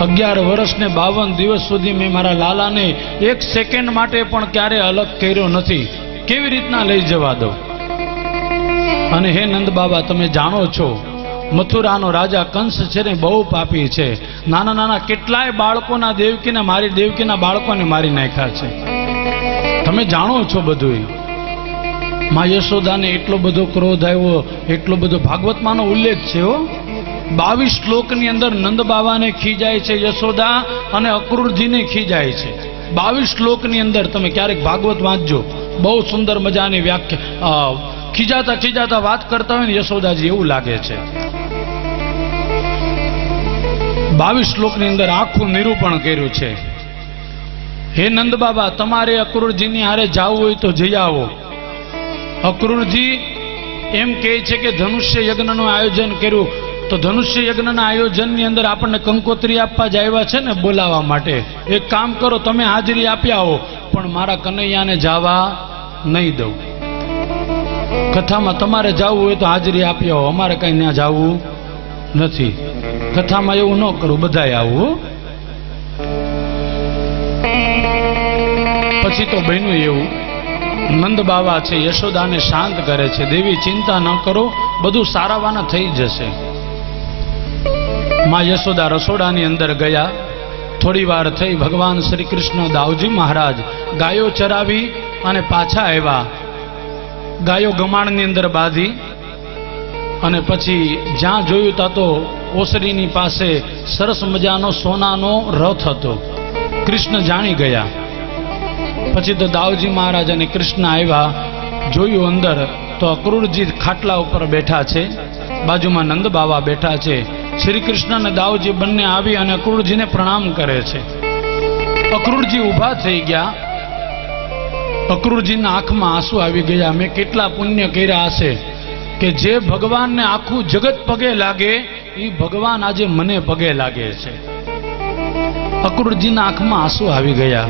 11 વર્ષ ને 52 દિવસ સુધી મેં મારા લાલાને એક સેકન્ડ માટે પણ ક્યારે અલગ કર્યો નથી, કેવી રીતના લઈ જવા દઉં? અને હે નંદ બાબા, તમે જાણો છો મથુરાનો રાજા કંસ છે ને બહુ પાપી છે. નાના નાના કેટલાય બાળકોના દેવકીના બાળકોને મારી નાખ્યા છે. તમે જાણો છો બધું. માં યશોદાને એટલો બધો ક્રોધ આવ્યો, એટલો બધો ભાગવતમાંનો ઉલ્લેખ છે. 22 શ્લોકની અંદર નંદ બાવાને ખીજાય છે યશોદા, અને અક્રૂરજીને ખીજાય છે. 22 શ્લોકની અંદર તમે ક્યારેક ભાગવત વાંચજો, બહુ સુંદર મજાની વ્યાખ્યા. ખીજાતા ખીજાતા વાત કરતા હોય ને યશોદાજી, એવું લાગે છે. 22 શ્લોકની અંદર આખું નિરૂપણ કર્યું છે. હે નંદ બાબા, તમારે અક્રૂરજીની હારે જાવું હોય તો જઈ આવો. અક્રૂરજી એમ કહે છે કે ધનુષ્ય યજ્ઞનું આયોજન કર્યું, તો ધનુષ્ય યજ્ઞના આયોજનની અંદર આપણને કંકોત્રી આપવા જ આવ્યા છે ને, બોલાવવા માટે. એક કામ કરો, તમે હાજરી આપી આવો, પણ મારા કનૈયાને જાવા નહીં દઉં. કથામાં તમારે જવું હોય તો હાજરી આપી આવો, અમારે કઈ ત્યાં જવું નથી. કથામાં એવું ન કરું, બધાય આવું. પછી તો બન્યું એવું, નંદ બાવા છે યશોદાને શાંત કરે છે, દેવી ચિંતા ન કરો, બધું સારાવાના થઈ જશે. માં યશોદા રસોડાની અંદર ગયા. થોડી વાર થઈ, ભગવાન શ્રી કૃષ્ણ દાઉજી મહારાજ ગાયો ચરાવી અને પાછા આવ્યા. ગાયો ગમાણની અંદર બાંધી અને પછી જ્યાં જોયું ત્યાં તો ઓસરીની પાસે સરસ મજાનો સોનાનો રથ હતો. કૃષ્ણ જાણી ગયા. પછી તો દાઉજી મહારાજ અને કૃષ્ણ આવ્યા, જોયું અંદર તો અક્રૂરજી ખાટલા ઉપર બેઠા છે, બાજુમાં નંદ બાવા બેઠા છે. શ્રી કૃષ્ણ અને દાઉજી બંને આવી અને અક્રૂરજીને પ્રણામ કરે છે. અક્રૂરજી ઊભા થઈ ગયા. અક્રૂરજીના આંખમાં આંસુ આવી ગયા. મેં કેટલા પુણ્ય કર્યા હશે કે જે ભગવાનને આખું જગત પગે લાગે એ ભગવાન આજે મને પગે લાગે છે. અક્રૂરજીના આંખમાં આંસુ આવી ગયા.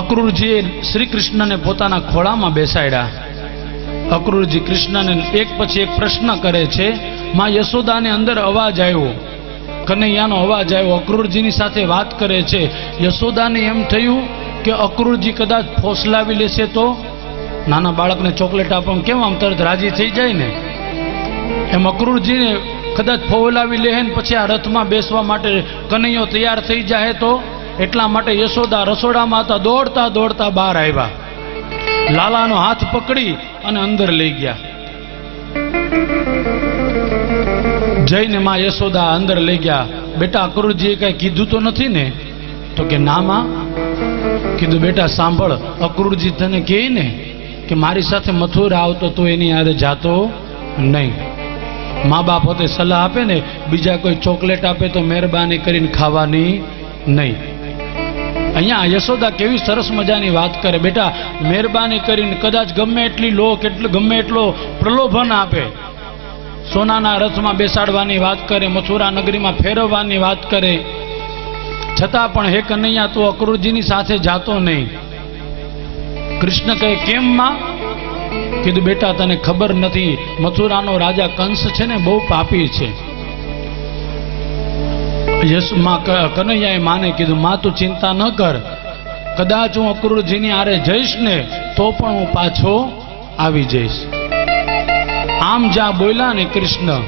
અક્રૂરજીએ શ્રી કૃષ્ણને પોતાના ખોળામાં બેસાડ્યા. અક્રૂરજી કૃષ્ણને એક પછી એક પ્રશ્ન કરે છે. માં યશોદાને અંદર અવાજ આવ્યો, કનૈયાનો અવાજ આવ્યો. અક્રૂરજીની સાથે વાત કરે છે. યશોદાને એમ થયું કે અક્રૂરજી કદાચ ફોસલાવી લેશે તો. નાના બાળકને ચોકલેટ આપવામાં કેમ આમ તરત રાજી થઈ જાય ને, એમ અક્રૂરજીને કદાચ ફોલાવી લે ને પછી આ રથમાં બેસવા માટે કનૈયો તૈયાર થઈ જાય તો. એટલા માટે યશોદા રસોડામાં હતા, દોડતા દોડતા બહાર આવ્યા. લાલાનો હાથ પકડી અને અંદર લઈ ગયા. જઈને માં યશોદા અંદર લઈ ગયા. બેટા અક્રૂરજીએ કઈ કીધું તો નથી ને? તો કે ના માં. કીધું બેટા સાંભળ, અક્રૂરજી તને કહે ને કે મારી સાથે મથુરા આવતો તો એની હારે જાતો નહીં. મા બાપ પોતે સલાહ આપે ને, બીજા કોઈ ચોકલેટ આપે તો મહેરબાની કરીને ખાવાની નહીં. અહીંયા યશોદા કેવી સરસ મજાની વાત કરે. બેટા મહેરબાની કરીને કદાચ ગમે એટલી લો, ગમે એટલો પ્રલોભન આપે, સોનાના રથમાં બેસાડવાની વાત કરે, મથુરા નગરીમાં ફેરવવાની વાત કરે, છતાં પણ હે કનૈયા તું અક્રૂરજીની સાથે જાતો નહીં. કૃષ્ણ કહે કેમ માં? કીધું બેટા તને ખબર નથી, મથુરાનો રાજા કંસ છે ને બહુ પાપી છે. કનૈયાએ માને કીધું માં તું ચિંતા ન કર, કદાચ હું અક્રૂરજીની આરે જઈશ ને તો પણ હું પાછો આવી જઈશ. આમ જ્યાં બોલ્યા ને કૃષ્ણ,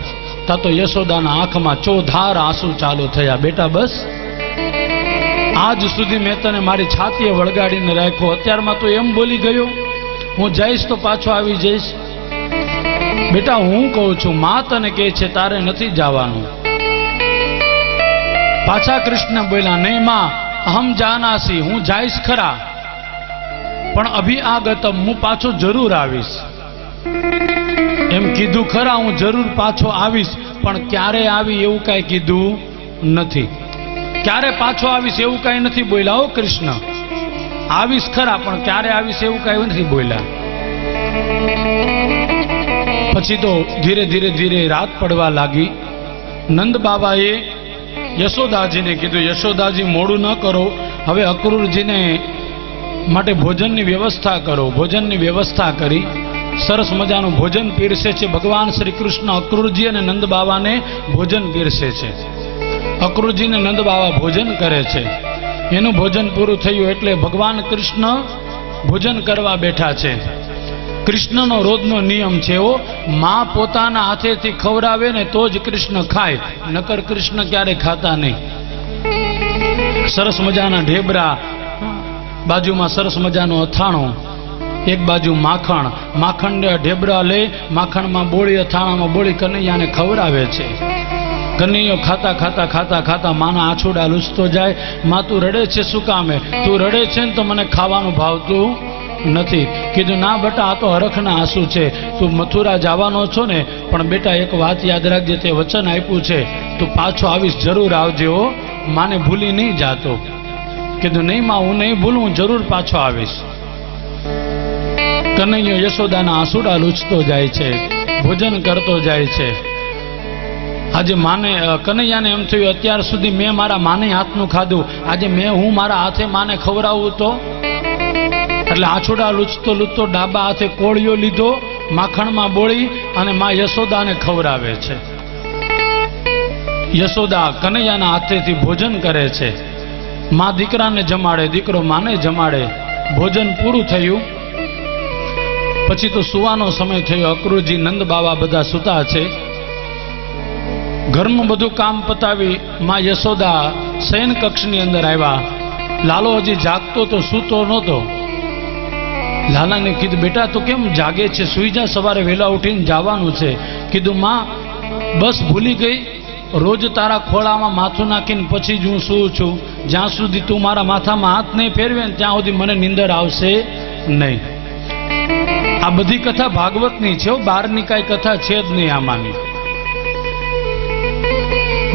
તા તો યશોદાના આંખમાં ચોધાર આંસુ ચાલુ થયા. બેટા બસ આજ સુધી મેં તને મારી છાતીએ વળગાડીને રાખ્યો, અત્યારમાં તો એમ બોલી ગયો હું જઈશ તો પાછો આવી જઈશ. બેટા હું કહું છું, માં તને કહે છે તારે નથી જવાનું. પાછા કૃષ્ણ બોલ્યા નહીં માં, અહમ જાનાસી, હું જઈશ ખરા, પણ અભી આગતમ, હું પાછો જરૂર આવીશ. એમ કીધું ખરા, હું જરૂર પાછો આવીશ, પણ ક્યારે આવી એવું કાંઈ કીધું નથી. ક્યારે પાછો આવીશ એવું કાંઈ નથી બોલ્યા. હો કૃષ્ણ, આવીશ ખરા પણ ક્યારે આવીશ એવું કાંઈ નથી બોલ્યા. પછી તો ધીરે ધીરે ધીરે રાત પડવા લાગી. નંદ બાબાએ યશોદાજીને કીધું યશોદાજી મોડું ન કરો, હવે અક્રૂરજીને માટે ભોજનની વ્યવસ્થા કરો. ભોજનની વ્યવસ્થા કરી. સરસ મજાનું ભોજન પીરસે છે ભગવાન શ્રી કૃષ્ણ. અક્રૂરજી અને નંદ બાબાને ભોજન પીરસે છે. અક્રૂરજીને નંદ બાબા ભોજન કરે છે. એનું ભોજન પૂરું થયું એટલે ભગવાન કૃષ્ણ ભોજન કરવા બેઠા છે. કૃષ્ણનો રોજનો નિયમ છે એવો, માં પોતાના હાથેથી ખવડાવે ને તો જ કૃષ્ણ ખાય, નકર કૃષ્ણ ક્યારે ખાતા નહીં. સરસ મજાના ઢેબરા, બાજુમાં સરસ મજાનું અથાણું, એક બાજુ માખણ, માખણ ઢેબરા લઈ માખણમાં બોળી, અથાણામાં બોળી કનૈયાને ખવડાવે છે. કનૈયો ખાતા ખાતા ખાતા ખાતા માના આછોડા લૂછતો જાય. માં તું રડે છે શું કામે? તું રડે છે ને તો મને ખાવાનું ભાવતું નથી. કીધું ના બેટા, આ તો હરખના આંસુ છે. તું મથુરા જવાનો છો ને, પણ બેટા એક વાત યાદ રાખજે, તે વચન આપ્યું છે તું પાછો આવીશ, જરૂર આવજે હો, માને ભૂલી નહીં જાતો. કીધું નહીં માં, હું નહીં ભૂલું, હું જરૂર પાછો આવીશ. કનૈયો યશોદાના આંસુડા લૂછતો જાય છે, ભોજન કરતો જાય છે. આજે માને, કનૈયાને એમ થયું અત્યાર સુધી મેં મારા માને હાથનું ખાધું, આજે હું મારા હાથે માને ખવડાવું તો. એટલે આછોડા લૂછતો લૂછતો ડાબા હાથે કોળિયો લીધો, માખણમાં બોળી અને માં યશોદાને ખવડાવે છે. યશોદા કનૈયાના હાથેથી ભોજન કરે છે. માં દીકરાને જમાડે, દીકરો માને જમાડે. ભોજન પૂરું થયું પછી તો સુવાનો સમય થયો. અક્રૂરજી, નંદ બાબા બધા સૂતા છે. ઘરનું બધું કામ પતાવી માં યશોદા શયન કક્ષની અંદર આવ્યા. લાલો હજી જાગતો તો, સૂતો નહોતો. લાલાને કીધું બેટા તું કેમ જાગે છે? સુઈ જા, સવારે વહેલા ઉઠીને જવાનું છે. કીધું માં બસ ભૂલી ગઈ, રોજ તારા ખોળામાં માથું નાખીને પછી જ હું સૂઉં છું. જ્યાં સુધી તું મારા માથામાં હાથ નહીં ફેરવે ને ત્યાં સુધી મને નીંદર આવશે નહીં. આ બધી કથા ભાગવતની છે, બહારની કાંઈ કથા છે જ નહીં આમાંની.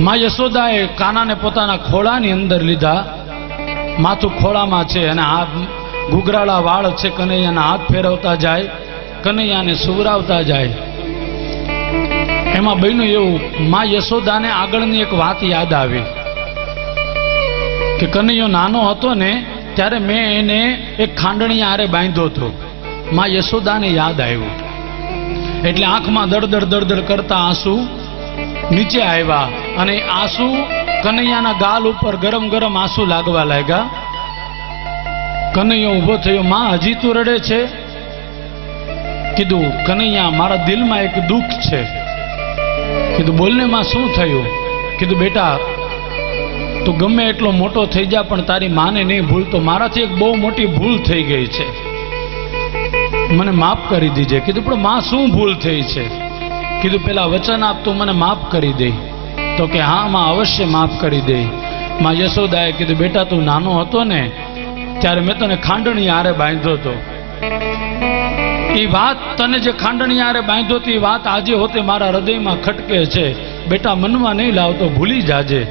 માં યશોદાએ કાનાને પોતાના ખોળાની અંદર લીધા. માથું ખોળામાં છે અને હાથ ઘૂઘરાળા વાળ છે, કનૈયાના હાથ ફેરવતા જાય. કનૈયાને સુવરાવતા જાય. એમાં બન્યું એવું, માં યશોદાને આગળની એક વાત યાદ આવી કે કનૈયો નાનો હતો ને ત્યારે મેં એને એક ખાંડણી આરે બાંધ્યો હતો. માં યશોદાને યાદ આવ્યું એટલે આંખમાં દળદળ દળદળ કરતા આંસુ નીચે આવ્યા અને આંસુ કનૈયાના ગાલ ઉપર ગરમ ગરમ આંસુ લાગવા લાગ્યા. કનૈયો ઊભો થયો. માં હજી તું રડે છે? કીધું કનૈયા મારા દિલમાં એક દુઃખ છે. કીધું બોલને માં શું થયું? કીધું બેટા તું ગમે એટલો મોટો થઈ જા પણ તારી માને નહીં ભૂલતો. મારાથી એક બહુ મોટી ભૂલ થઈ ગઈ છે, મને માફ કરી દીજે. કીધું પણ માં શું ભૂલ થઈ છે? કીધું પેલા વચન આપ તું મને માફ કરી દે. તો કે હા માં અવશ્ય માફ કરી દે. માં યશોદાએ કીધું બેટા તું નાનો હતો ને ત્યારે મેં તને ખાંડણી આરે બાંધ્યો હતો. એ વાત તને જે ખાંડણી આરે બાંધ્યો હતી એ વાત આજે હોતે મારા હૃદયમાં ખટકે છે. બેટા મનમાં નહીં લાવતો, ભૂલી જાજે.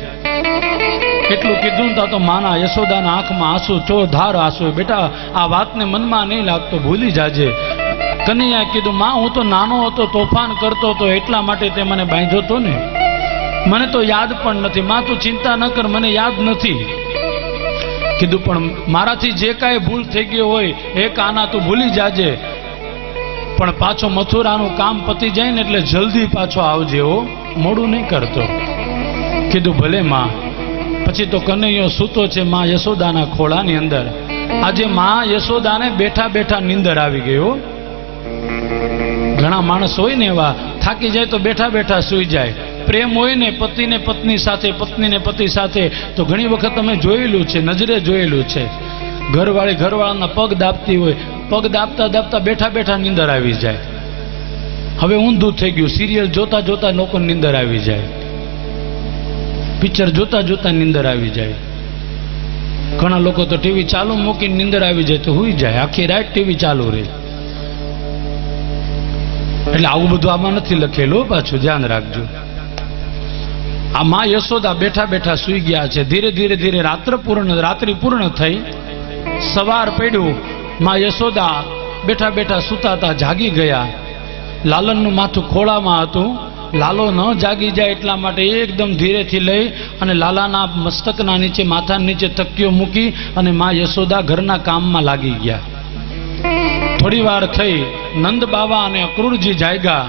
એટલું કીધું તો માના યશોદાના આંખમાં આંસુ, ચોધાર આંસુ. બેટા આ વાતને મનમાં નહીં લાગતો, ભૂલી જાજે. કનૈયાએ કીધું માં હું તો નાનો હતો, તોફાન કરતો હતો એટલા માટે તે મને બાંધ્યો હતો ને, મને તો યાદ પણ નથી. માં તું ચિંતા ન કર, મને યાદ નથી. કીધું પણ મારાથી જે કાંઈ ભૂલ થઈ ગઈ હોય એક આના તું ભૂલી જાજે, પણ પાછો મથુરાનું કામ પતી જાય ને એટલે જલ્દી પાછો આવજે હો, મોડું નહીં કરતો. કીધું ભલે માં. પછી તો કનૈયો સૂતો છે માં યશોદાના ખોળાની અંદર. આજે માં યશોદાને બેઠા બેઠા નીંદર આવી ગઈ હો. ઘણા માણસ હોય ને એવા, થાકી જાય તો બેઠા બેઠા સૂઈ જાય. પ્રેમ હોય ને પતિને પત્ની સાથે, પત્નીને પતિ સાથે, તો ઘણી વખત તમે જોયેલું છે, નજરે જોયેલું છે. ઘરવાળી ઘરવાળાના પગ દાબતી હોય, પગ દાબતા દાબતા બેઠા બેઠા નીંદર આવી જાય. હવે ઊંધું થઈ ગયું, સિરિયલ જોતા જોતા લોકો નીંદર આવી જાય, પિક્ચર જોતા જોતા નીંદર આવી જાય. ઘણા લોકો તો ટીવી ચાલુ મૂકીને નીંદર આવી જાય તો હુઈ જાય, આખી રાત ટીવી ચાલુ રહે. એટલે આવું બધું આમાં નથી લખેલું, પાછું ધ્યાન રાખજો. આ માં યશોદા બેઠા બેઠા સૂઈ ગયા છે. ધીરે ધીરે ધીરે રાત્રિ પૂર્ણ થઈ, સવાર પડ્યું. માં યશોદા બેઠા બેઠા સૂતા જાગી ગયા. લાલનનું માથું ખોળામાં હતું. લાલો ન જાગી જાય એટલા માટે એકદમ ધીરેથી લઈ અને લાલાના મસ્તકના નીચે, માથા નીચે તકીઓ મૂકી અને માં યશોદા ઘરના કામમાં લાગી ગયા. થોડી વાર થઈ નંદ બાવા અને અક્રૂરજી જાગ્યા.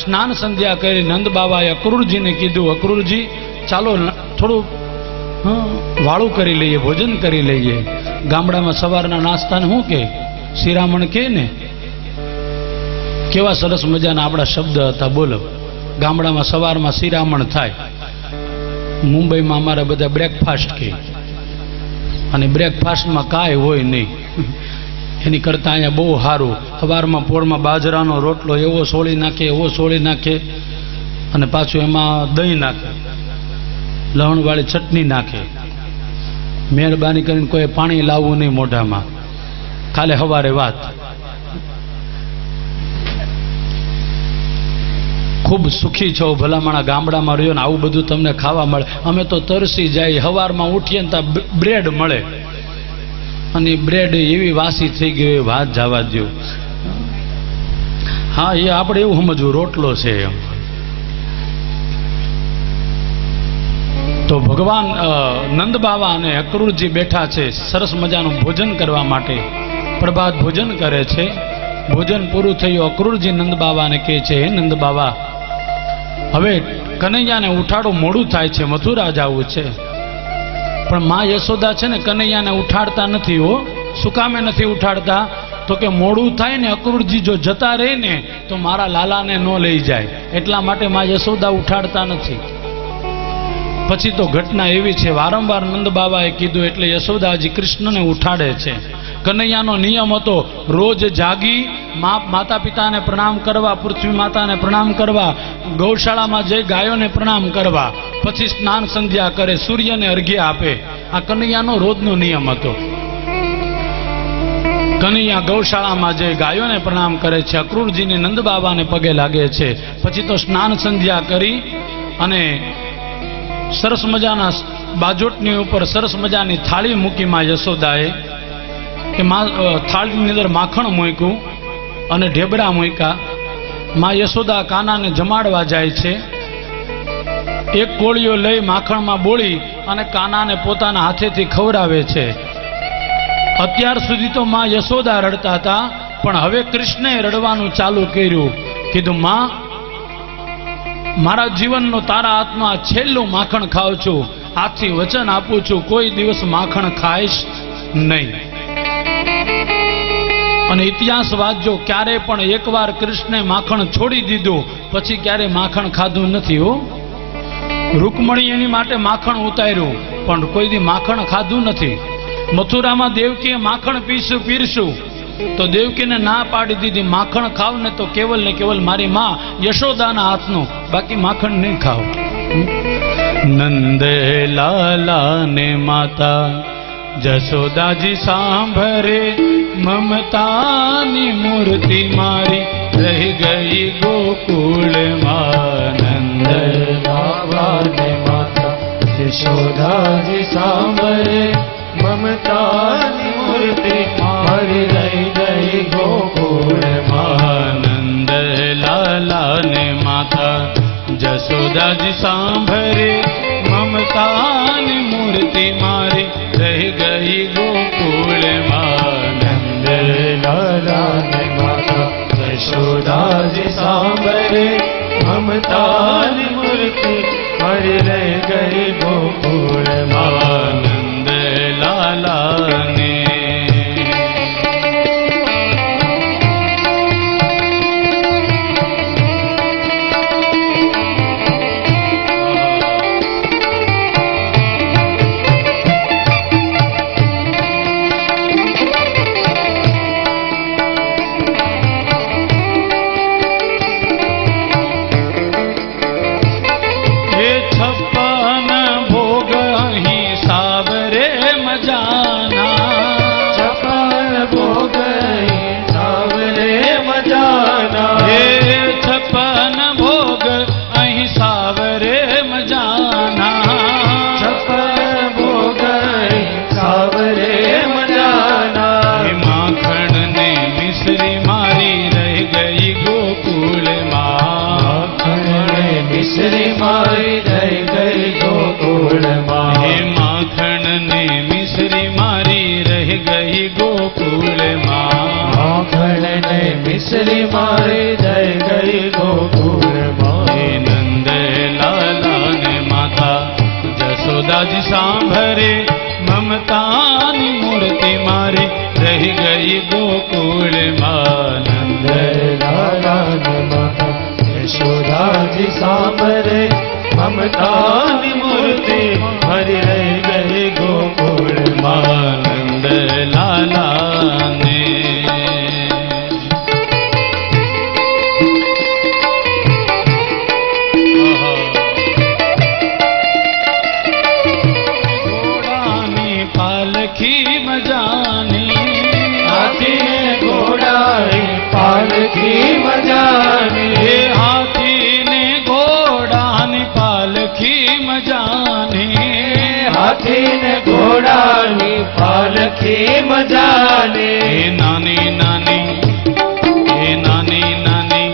સ્નાન સંધ્યા કરી નંદ બાવાએ અક્રૂરજીને કીધું અક્રૂરજી ચાલો થોડું વાળું કરી લઈએ, ભોજન કરી લઈએ. ગામડામાં સવારના નાસ્તાને શું કે શિરામણ કે ને, કેવા સરસ મજાના આપણા શબ્દ હતા. બોલો, ગામડામાં સવારમાં શિરામણ થાય. મુંબઈમાં અમારા બધા બ્રેકફાસ્ટ કહે, અને બ્રેકફાસ્ટમાં કાંઈ હોય નહીં. એની કરતાં અહીંયા બહુ સારું, સવારમાં પોરમાં બાજરાનો રોટલો એવો સોળી નાખે, એવો સોળી નાખે, અને પાછું એમાં દહીં નાખે, લવણવાળી ચટણી નાખે. મહેરબાની કરીને કોઈ પાણી લાવવું નહીં મોઢામાં, ખાલી સવારે વાત. ખૂબ સુખી છો ભલામણા ગામડામાં રહ્યો ને આવું બધું તમને ખાવા મળે. અમે તો તરસી જાય, સવારમાં ઉઠીએ ને ત્યાં બ્રેડ મળે, અને બ્રેડ એવી વાસી થઈ ગઈ હોય, વાત જવા દો. હા, એ આપણે એવું સમજવું રોટલો છે એમ. તો ભગવાન નંદ બાવા અને અક્રૂરજી બેઠા છે સરસ મજાનું ભોજન કરવા માટે. પ્રભાત ભોજન કરે છે. ભોજન પૂરું થયું. અક્રૂરજી નંદ બાવાને કહે છે, હે નંદ બાવા, હવે કનૈયાને ઉઠાડો, મોડું થાય છે, મથુરા જવું છે. પણ માં યશોદા છે ને કનૈયાને ઉઠાડતા નથી હો. શું કામે નથી ઉઠાડતા? તો કે મોડું થાય ને, અક્રૂરજી જો જતા રહે ને તો મારા લાલાને ન લઈ જાય, એટલા માટે માં યશોદા ઉઠાડતા નથી. પછી તો ઘટના એવી છે, વારંવાર નંદ બાબાએ કીધું એટલે યશોદાજી કૃષ્ણને ઉઠાડે છે. કનૈયાનો નિયમ હતો રોજ જાગી માતા પિતાને પ્રણામ કરવા, પૃથ્વી માતાને પ્રણામ કરવા, ગૌશાળામાં જઈ ગાયોને પ્રણામ કરવા, પછી સ્નાન સંધ્યા કરે, સૂર્યને અર્ઘ્ય આપે. આ કનૈયાનો રોજનો નિયમ હતો. કનૈયા ગૌશાળામાં જઈ ગાયોને પ્રણામ કરે છે, અક્રૂરજીને નંદ બાબાને પગે લાગે છે. પછી તો સ્નાન સંધ્યા કરી અને સરસ મજાના બાજોટની ઉપર સરસ મજાની થાળી મૂકી માં યશોદાએ, કે થાળીની અંદર માખણ મૂક્યું, અને ઢેબરા મૂક્યા. માં યશોદા કાનાને જમાડવા જાય છે. એક કોળીઓ લઈ માખણમાં બોળી અને કાનાને પોતાના હાથેથી ખવડાવે છે. અત્યાર સુધી તો માં યશોદા રડતા હતા, પણ હવે કૃષ્ણએ રડવાનું ચાલુ કર્યું. કીધું, માં, મારા જીવનનો તારા હાથમાં છેલ્લું માખણ ખાઉં છું. આજથી વચન આપું છું, કોઈ દિવસ માખણ ખાઈશ નહીં. અને ઇતિહાસ વાંચજો, ક્યારે પણ એકવાર કૃષ્ણે માખણ છોડી દીધું, પછી ક્યારે માખણ ખાધું નથી. હો, રૂકમણી એની માટે માખણ ઉતાર્યું, પણ કોઈ દી માખણ ખાધું નથી. મથુરામાં દેવકીએ માખણ પીરશું તો દેવકીને ના પાડી દીધી. માખણ ખાવ ને તો કેવલ ને કેવલ મારી માં યશોદાના હાથનું, બાકી માખણ નહીં ખાવ. નંદ લાલા ને માતા જશોદાજી સાંભરે, મમતાની મૂર્તિ મારી રહી ગઈ ગોકુળમાં. નંદ લાલા ને માતા યશોદાજી સાંભળે, મમતાની મૂર્તિ મારી રહી ગઈ ગોકુળમાં. નંદ લાલા ને માતા જશોદાજી સાંભરે, મમતાની મૂર્તિ મારી રહી ગઈ ગોકુળમાં. નંદ લાલા ને માતા યશોદાજી સાંભળે, મમતાની મૂર્તિ મારી રહી ગઈ ગોકુળમાં. નંદ લાલા ને મિશ્રી મારી જઈ ગઈ ગોકુળમાં. નંદ લાલા ને માતા જશોદાજી સાંભરે, મમતાની મૂર્તિ મારી રહી ગઈ ગોકુળમાં. નંદ લાલા ને માતા યશોદાજી સાંભળે, મમતાની મૂર્તિ મારી રહી ગઈ ગોકુળમાં. નંદ લાલા ને ઘોડાની પાલખી મજાની, હાથીને ઘોડાની પાલખી મજાની. હાથીને ઘોડાની પાલખી મજાની. હાથીને ઘોડાની પાલખી મજાની. હે નાની નાની, હે નાની નાની,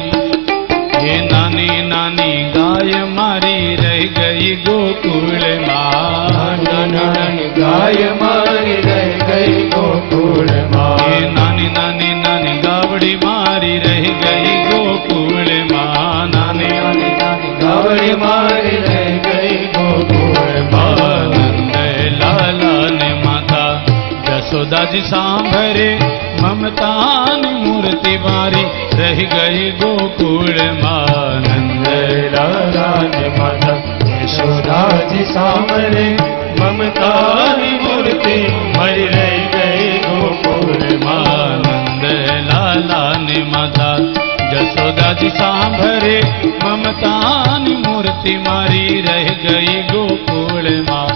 હે નાની નાની ગાય મારી રહી ગઈ ગોકુળમાં. નાની ગાય મારી રહી ગઈ ગોકુળમાં. હે નાની નાની નાની ગાવડી મારી રહી ગઈ ગોકુળમાં. નાની નાની નાની ગાવડી મારી રહી ગઈ ગોકુળમાં. નંદ લાલા ને માતા જશોદાજી સાંભરે, મમતાની મૂર્તિ મારી રહી ગઈ ગોકુળમાં. નંદ લાલા ને માતા યશોદાજી સાંભળે, મમતાની મૂર્તિ મારી રહી ગઈ ગોકુળમાં. નંદ લાલા ને માતા જશોદાજી સાંભરે, મમતાની મૂર્તિ મારી રહી ગઈ ગોકુળમાં.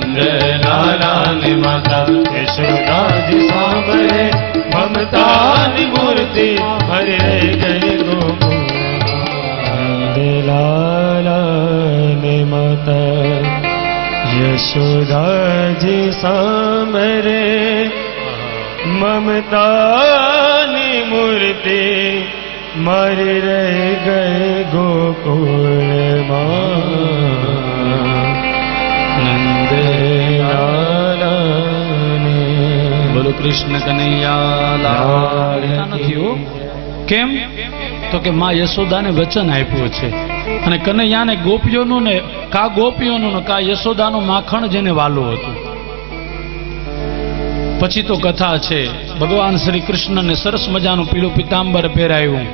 નંદ લાલા ને માતા યશોદાજી સાંભળે, મમતાની મૂર્તિ મારી રહી ગઈ ગોકુળમાં. નંદ લાલા ને માતા યશોદાજી સાંભળે, મમતાની મૂર્તિ મરી રહી ગઈ ગોકુળમાં નંદે બોલો કૃષ્ણ કનૈયા લાલ નથી હો. કેમ તો કે માં યશોદાને વચન આપ્યું છે અને કનૈયાને ગોપીઓનું ને કા ગોપીઓનું ને કા યશોદાનું માખણ જેને વાલું હતું. પછી તો કથા છે ભગવાન શ્રી કૃષ્ણને સરસ મજાનું પીળું પિતાંબર પહેરાયું,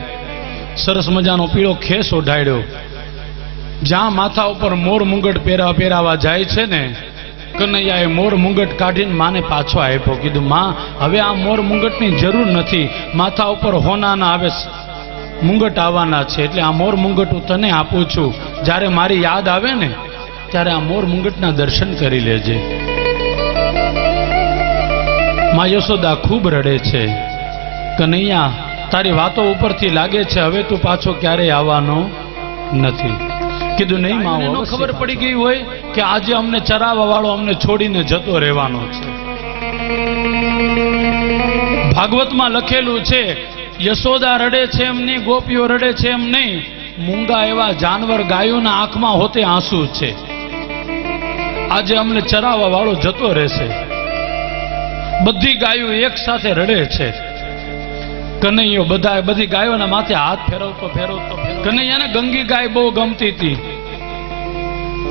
સરસ મજાનો પીળો ખેસ ઓઢાડ્યો. જ્યાં માથા ઉપર મોર મુંગટ પહેરાવા જાય છે ને, કનૈયાએ મોર મુંગટ કાઢીને માને પાછો આપ્યો. કીધું માં હવે આ મોર મુંગટની જરૂર નથી, માથા ઉપર હોનાના આવે મુંગટ આવવાના છે, એટલે આ મોર મુંગટ હું તને આપું છું. જ્યારે મારી યાદ આવે ને ત્યારે આ મોર મુંગટના દર્શન કરી લેજે. માં યશોદા ખૂબ રડે છે. કનૈયા તારી વાતો ઉપરથી લાગે છે હવે તું પાછો ક્યારેય આવવાનો નથી. કીધું નહીં માં, ખબર પડી ગઈ હોય કે આજે અમને ચરાવવા વાળો અમને છોડીને જતો રહેવાનો છે. ભાગવતમાં લખેલું છે યશોદા રડે છે એમ નહીં, ગોપીઓ રડે છે એમ નહીં, મૂંગા એવા જાનવર ગાયોના આંખમાં હોતે આંસુ છે. આજે અમને ચરાવવા વાળો જતો રહેશે. બધી ગાયો એક સાથે રડે છે. કનૈયો બધી ગાયોના માથે હાથ ફેરવતો કનૈયાને ગંગી ગાય બહુ ગમતી હતી.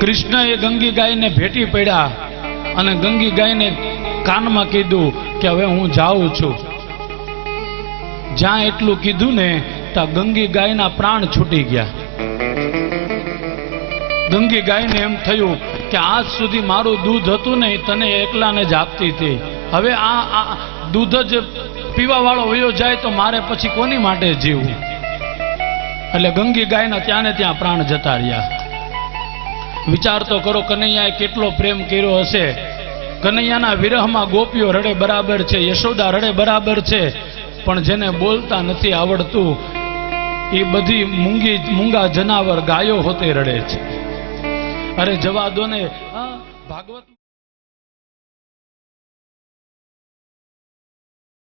કૃષ્ણએ ગંગી ગાયને ભેટી પડ્યા અને ગંગી ગાયને કાનમાં કીધું કે હવે હું જાઉં છું. જ્યાં એટલું કીધું ને ત્યાં ગંગી ગાયના પ્રાણ છૂટી ગયા. ગંગી ગાયને એમ થયું કે આજ સુધી મારું દૂધ હતું ને તને એકલાને જ આપતી હતી, હવે આ દૂધ જ પીવા વાળો વયો જાય તો મારે પછી કોની માટે જીવવું. એટલે ગંગી ગાયના ત્યાં ને ત્યાં પ્રાણ જતા રહ્યા. વિચાર તો કરો કનૈયાએ કેટલો પ્રેમ કર્યો હશે. કનૈયાના વિરહમાં ગોપીઓ રડે બરાબર છે, યશોદા રડે બરાબર છે, પણ જેને બોલતા નથી આવડતું એ બધી મૂંગા જનાવર ગાયો હોતે રડે છે. અરે જવા દો ને. ભાગવત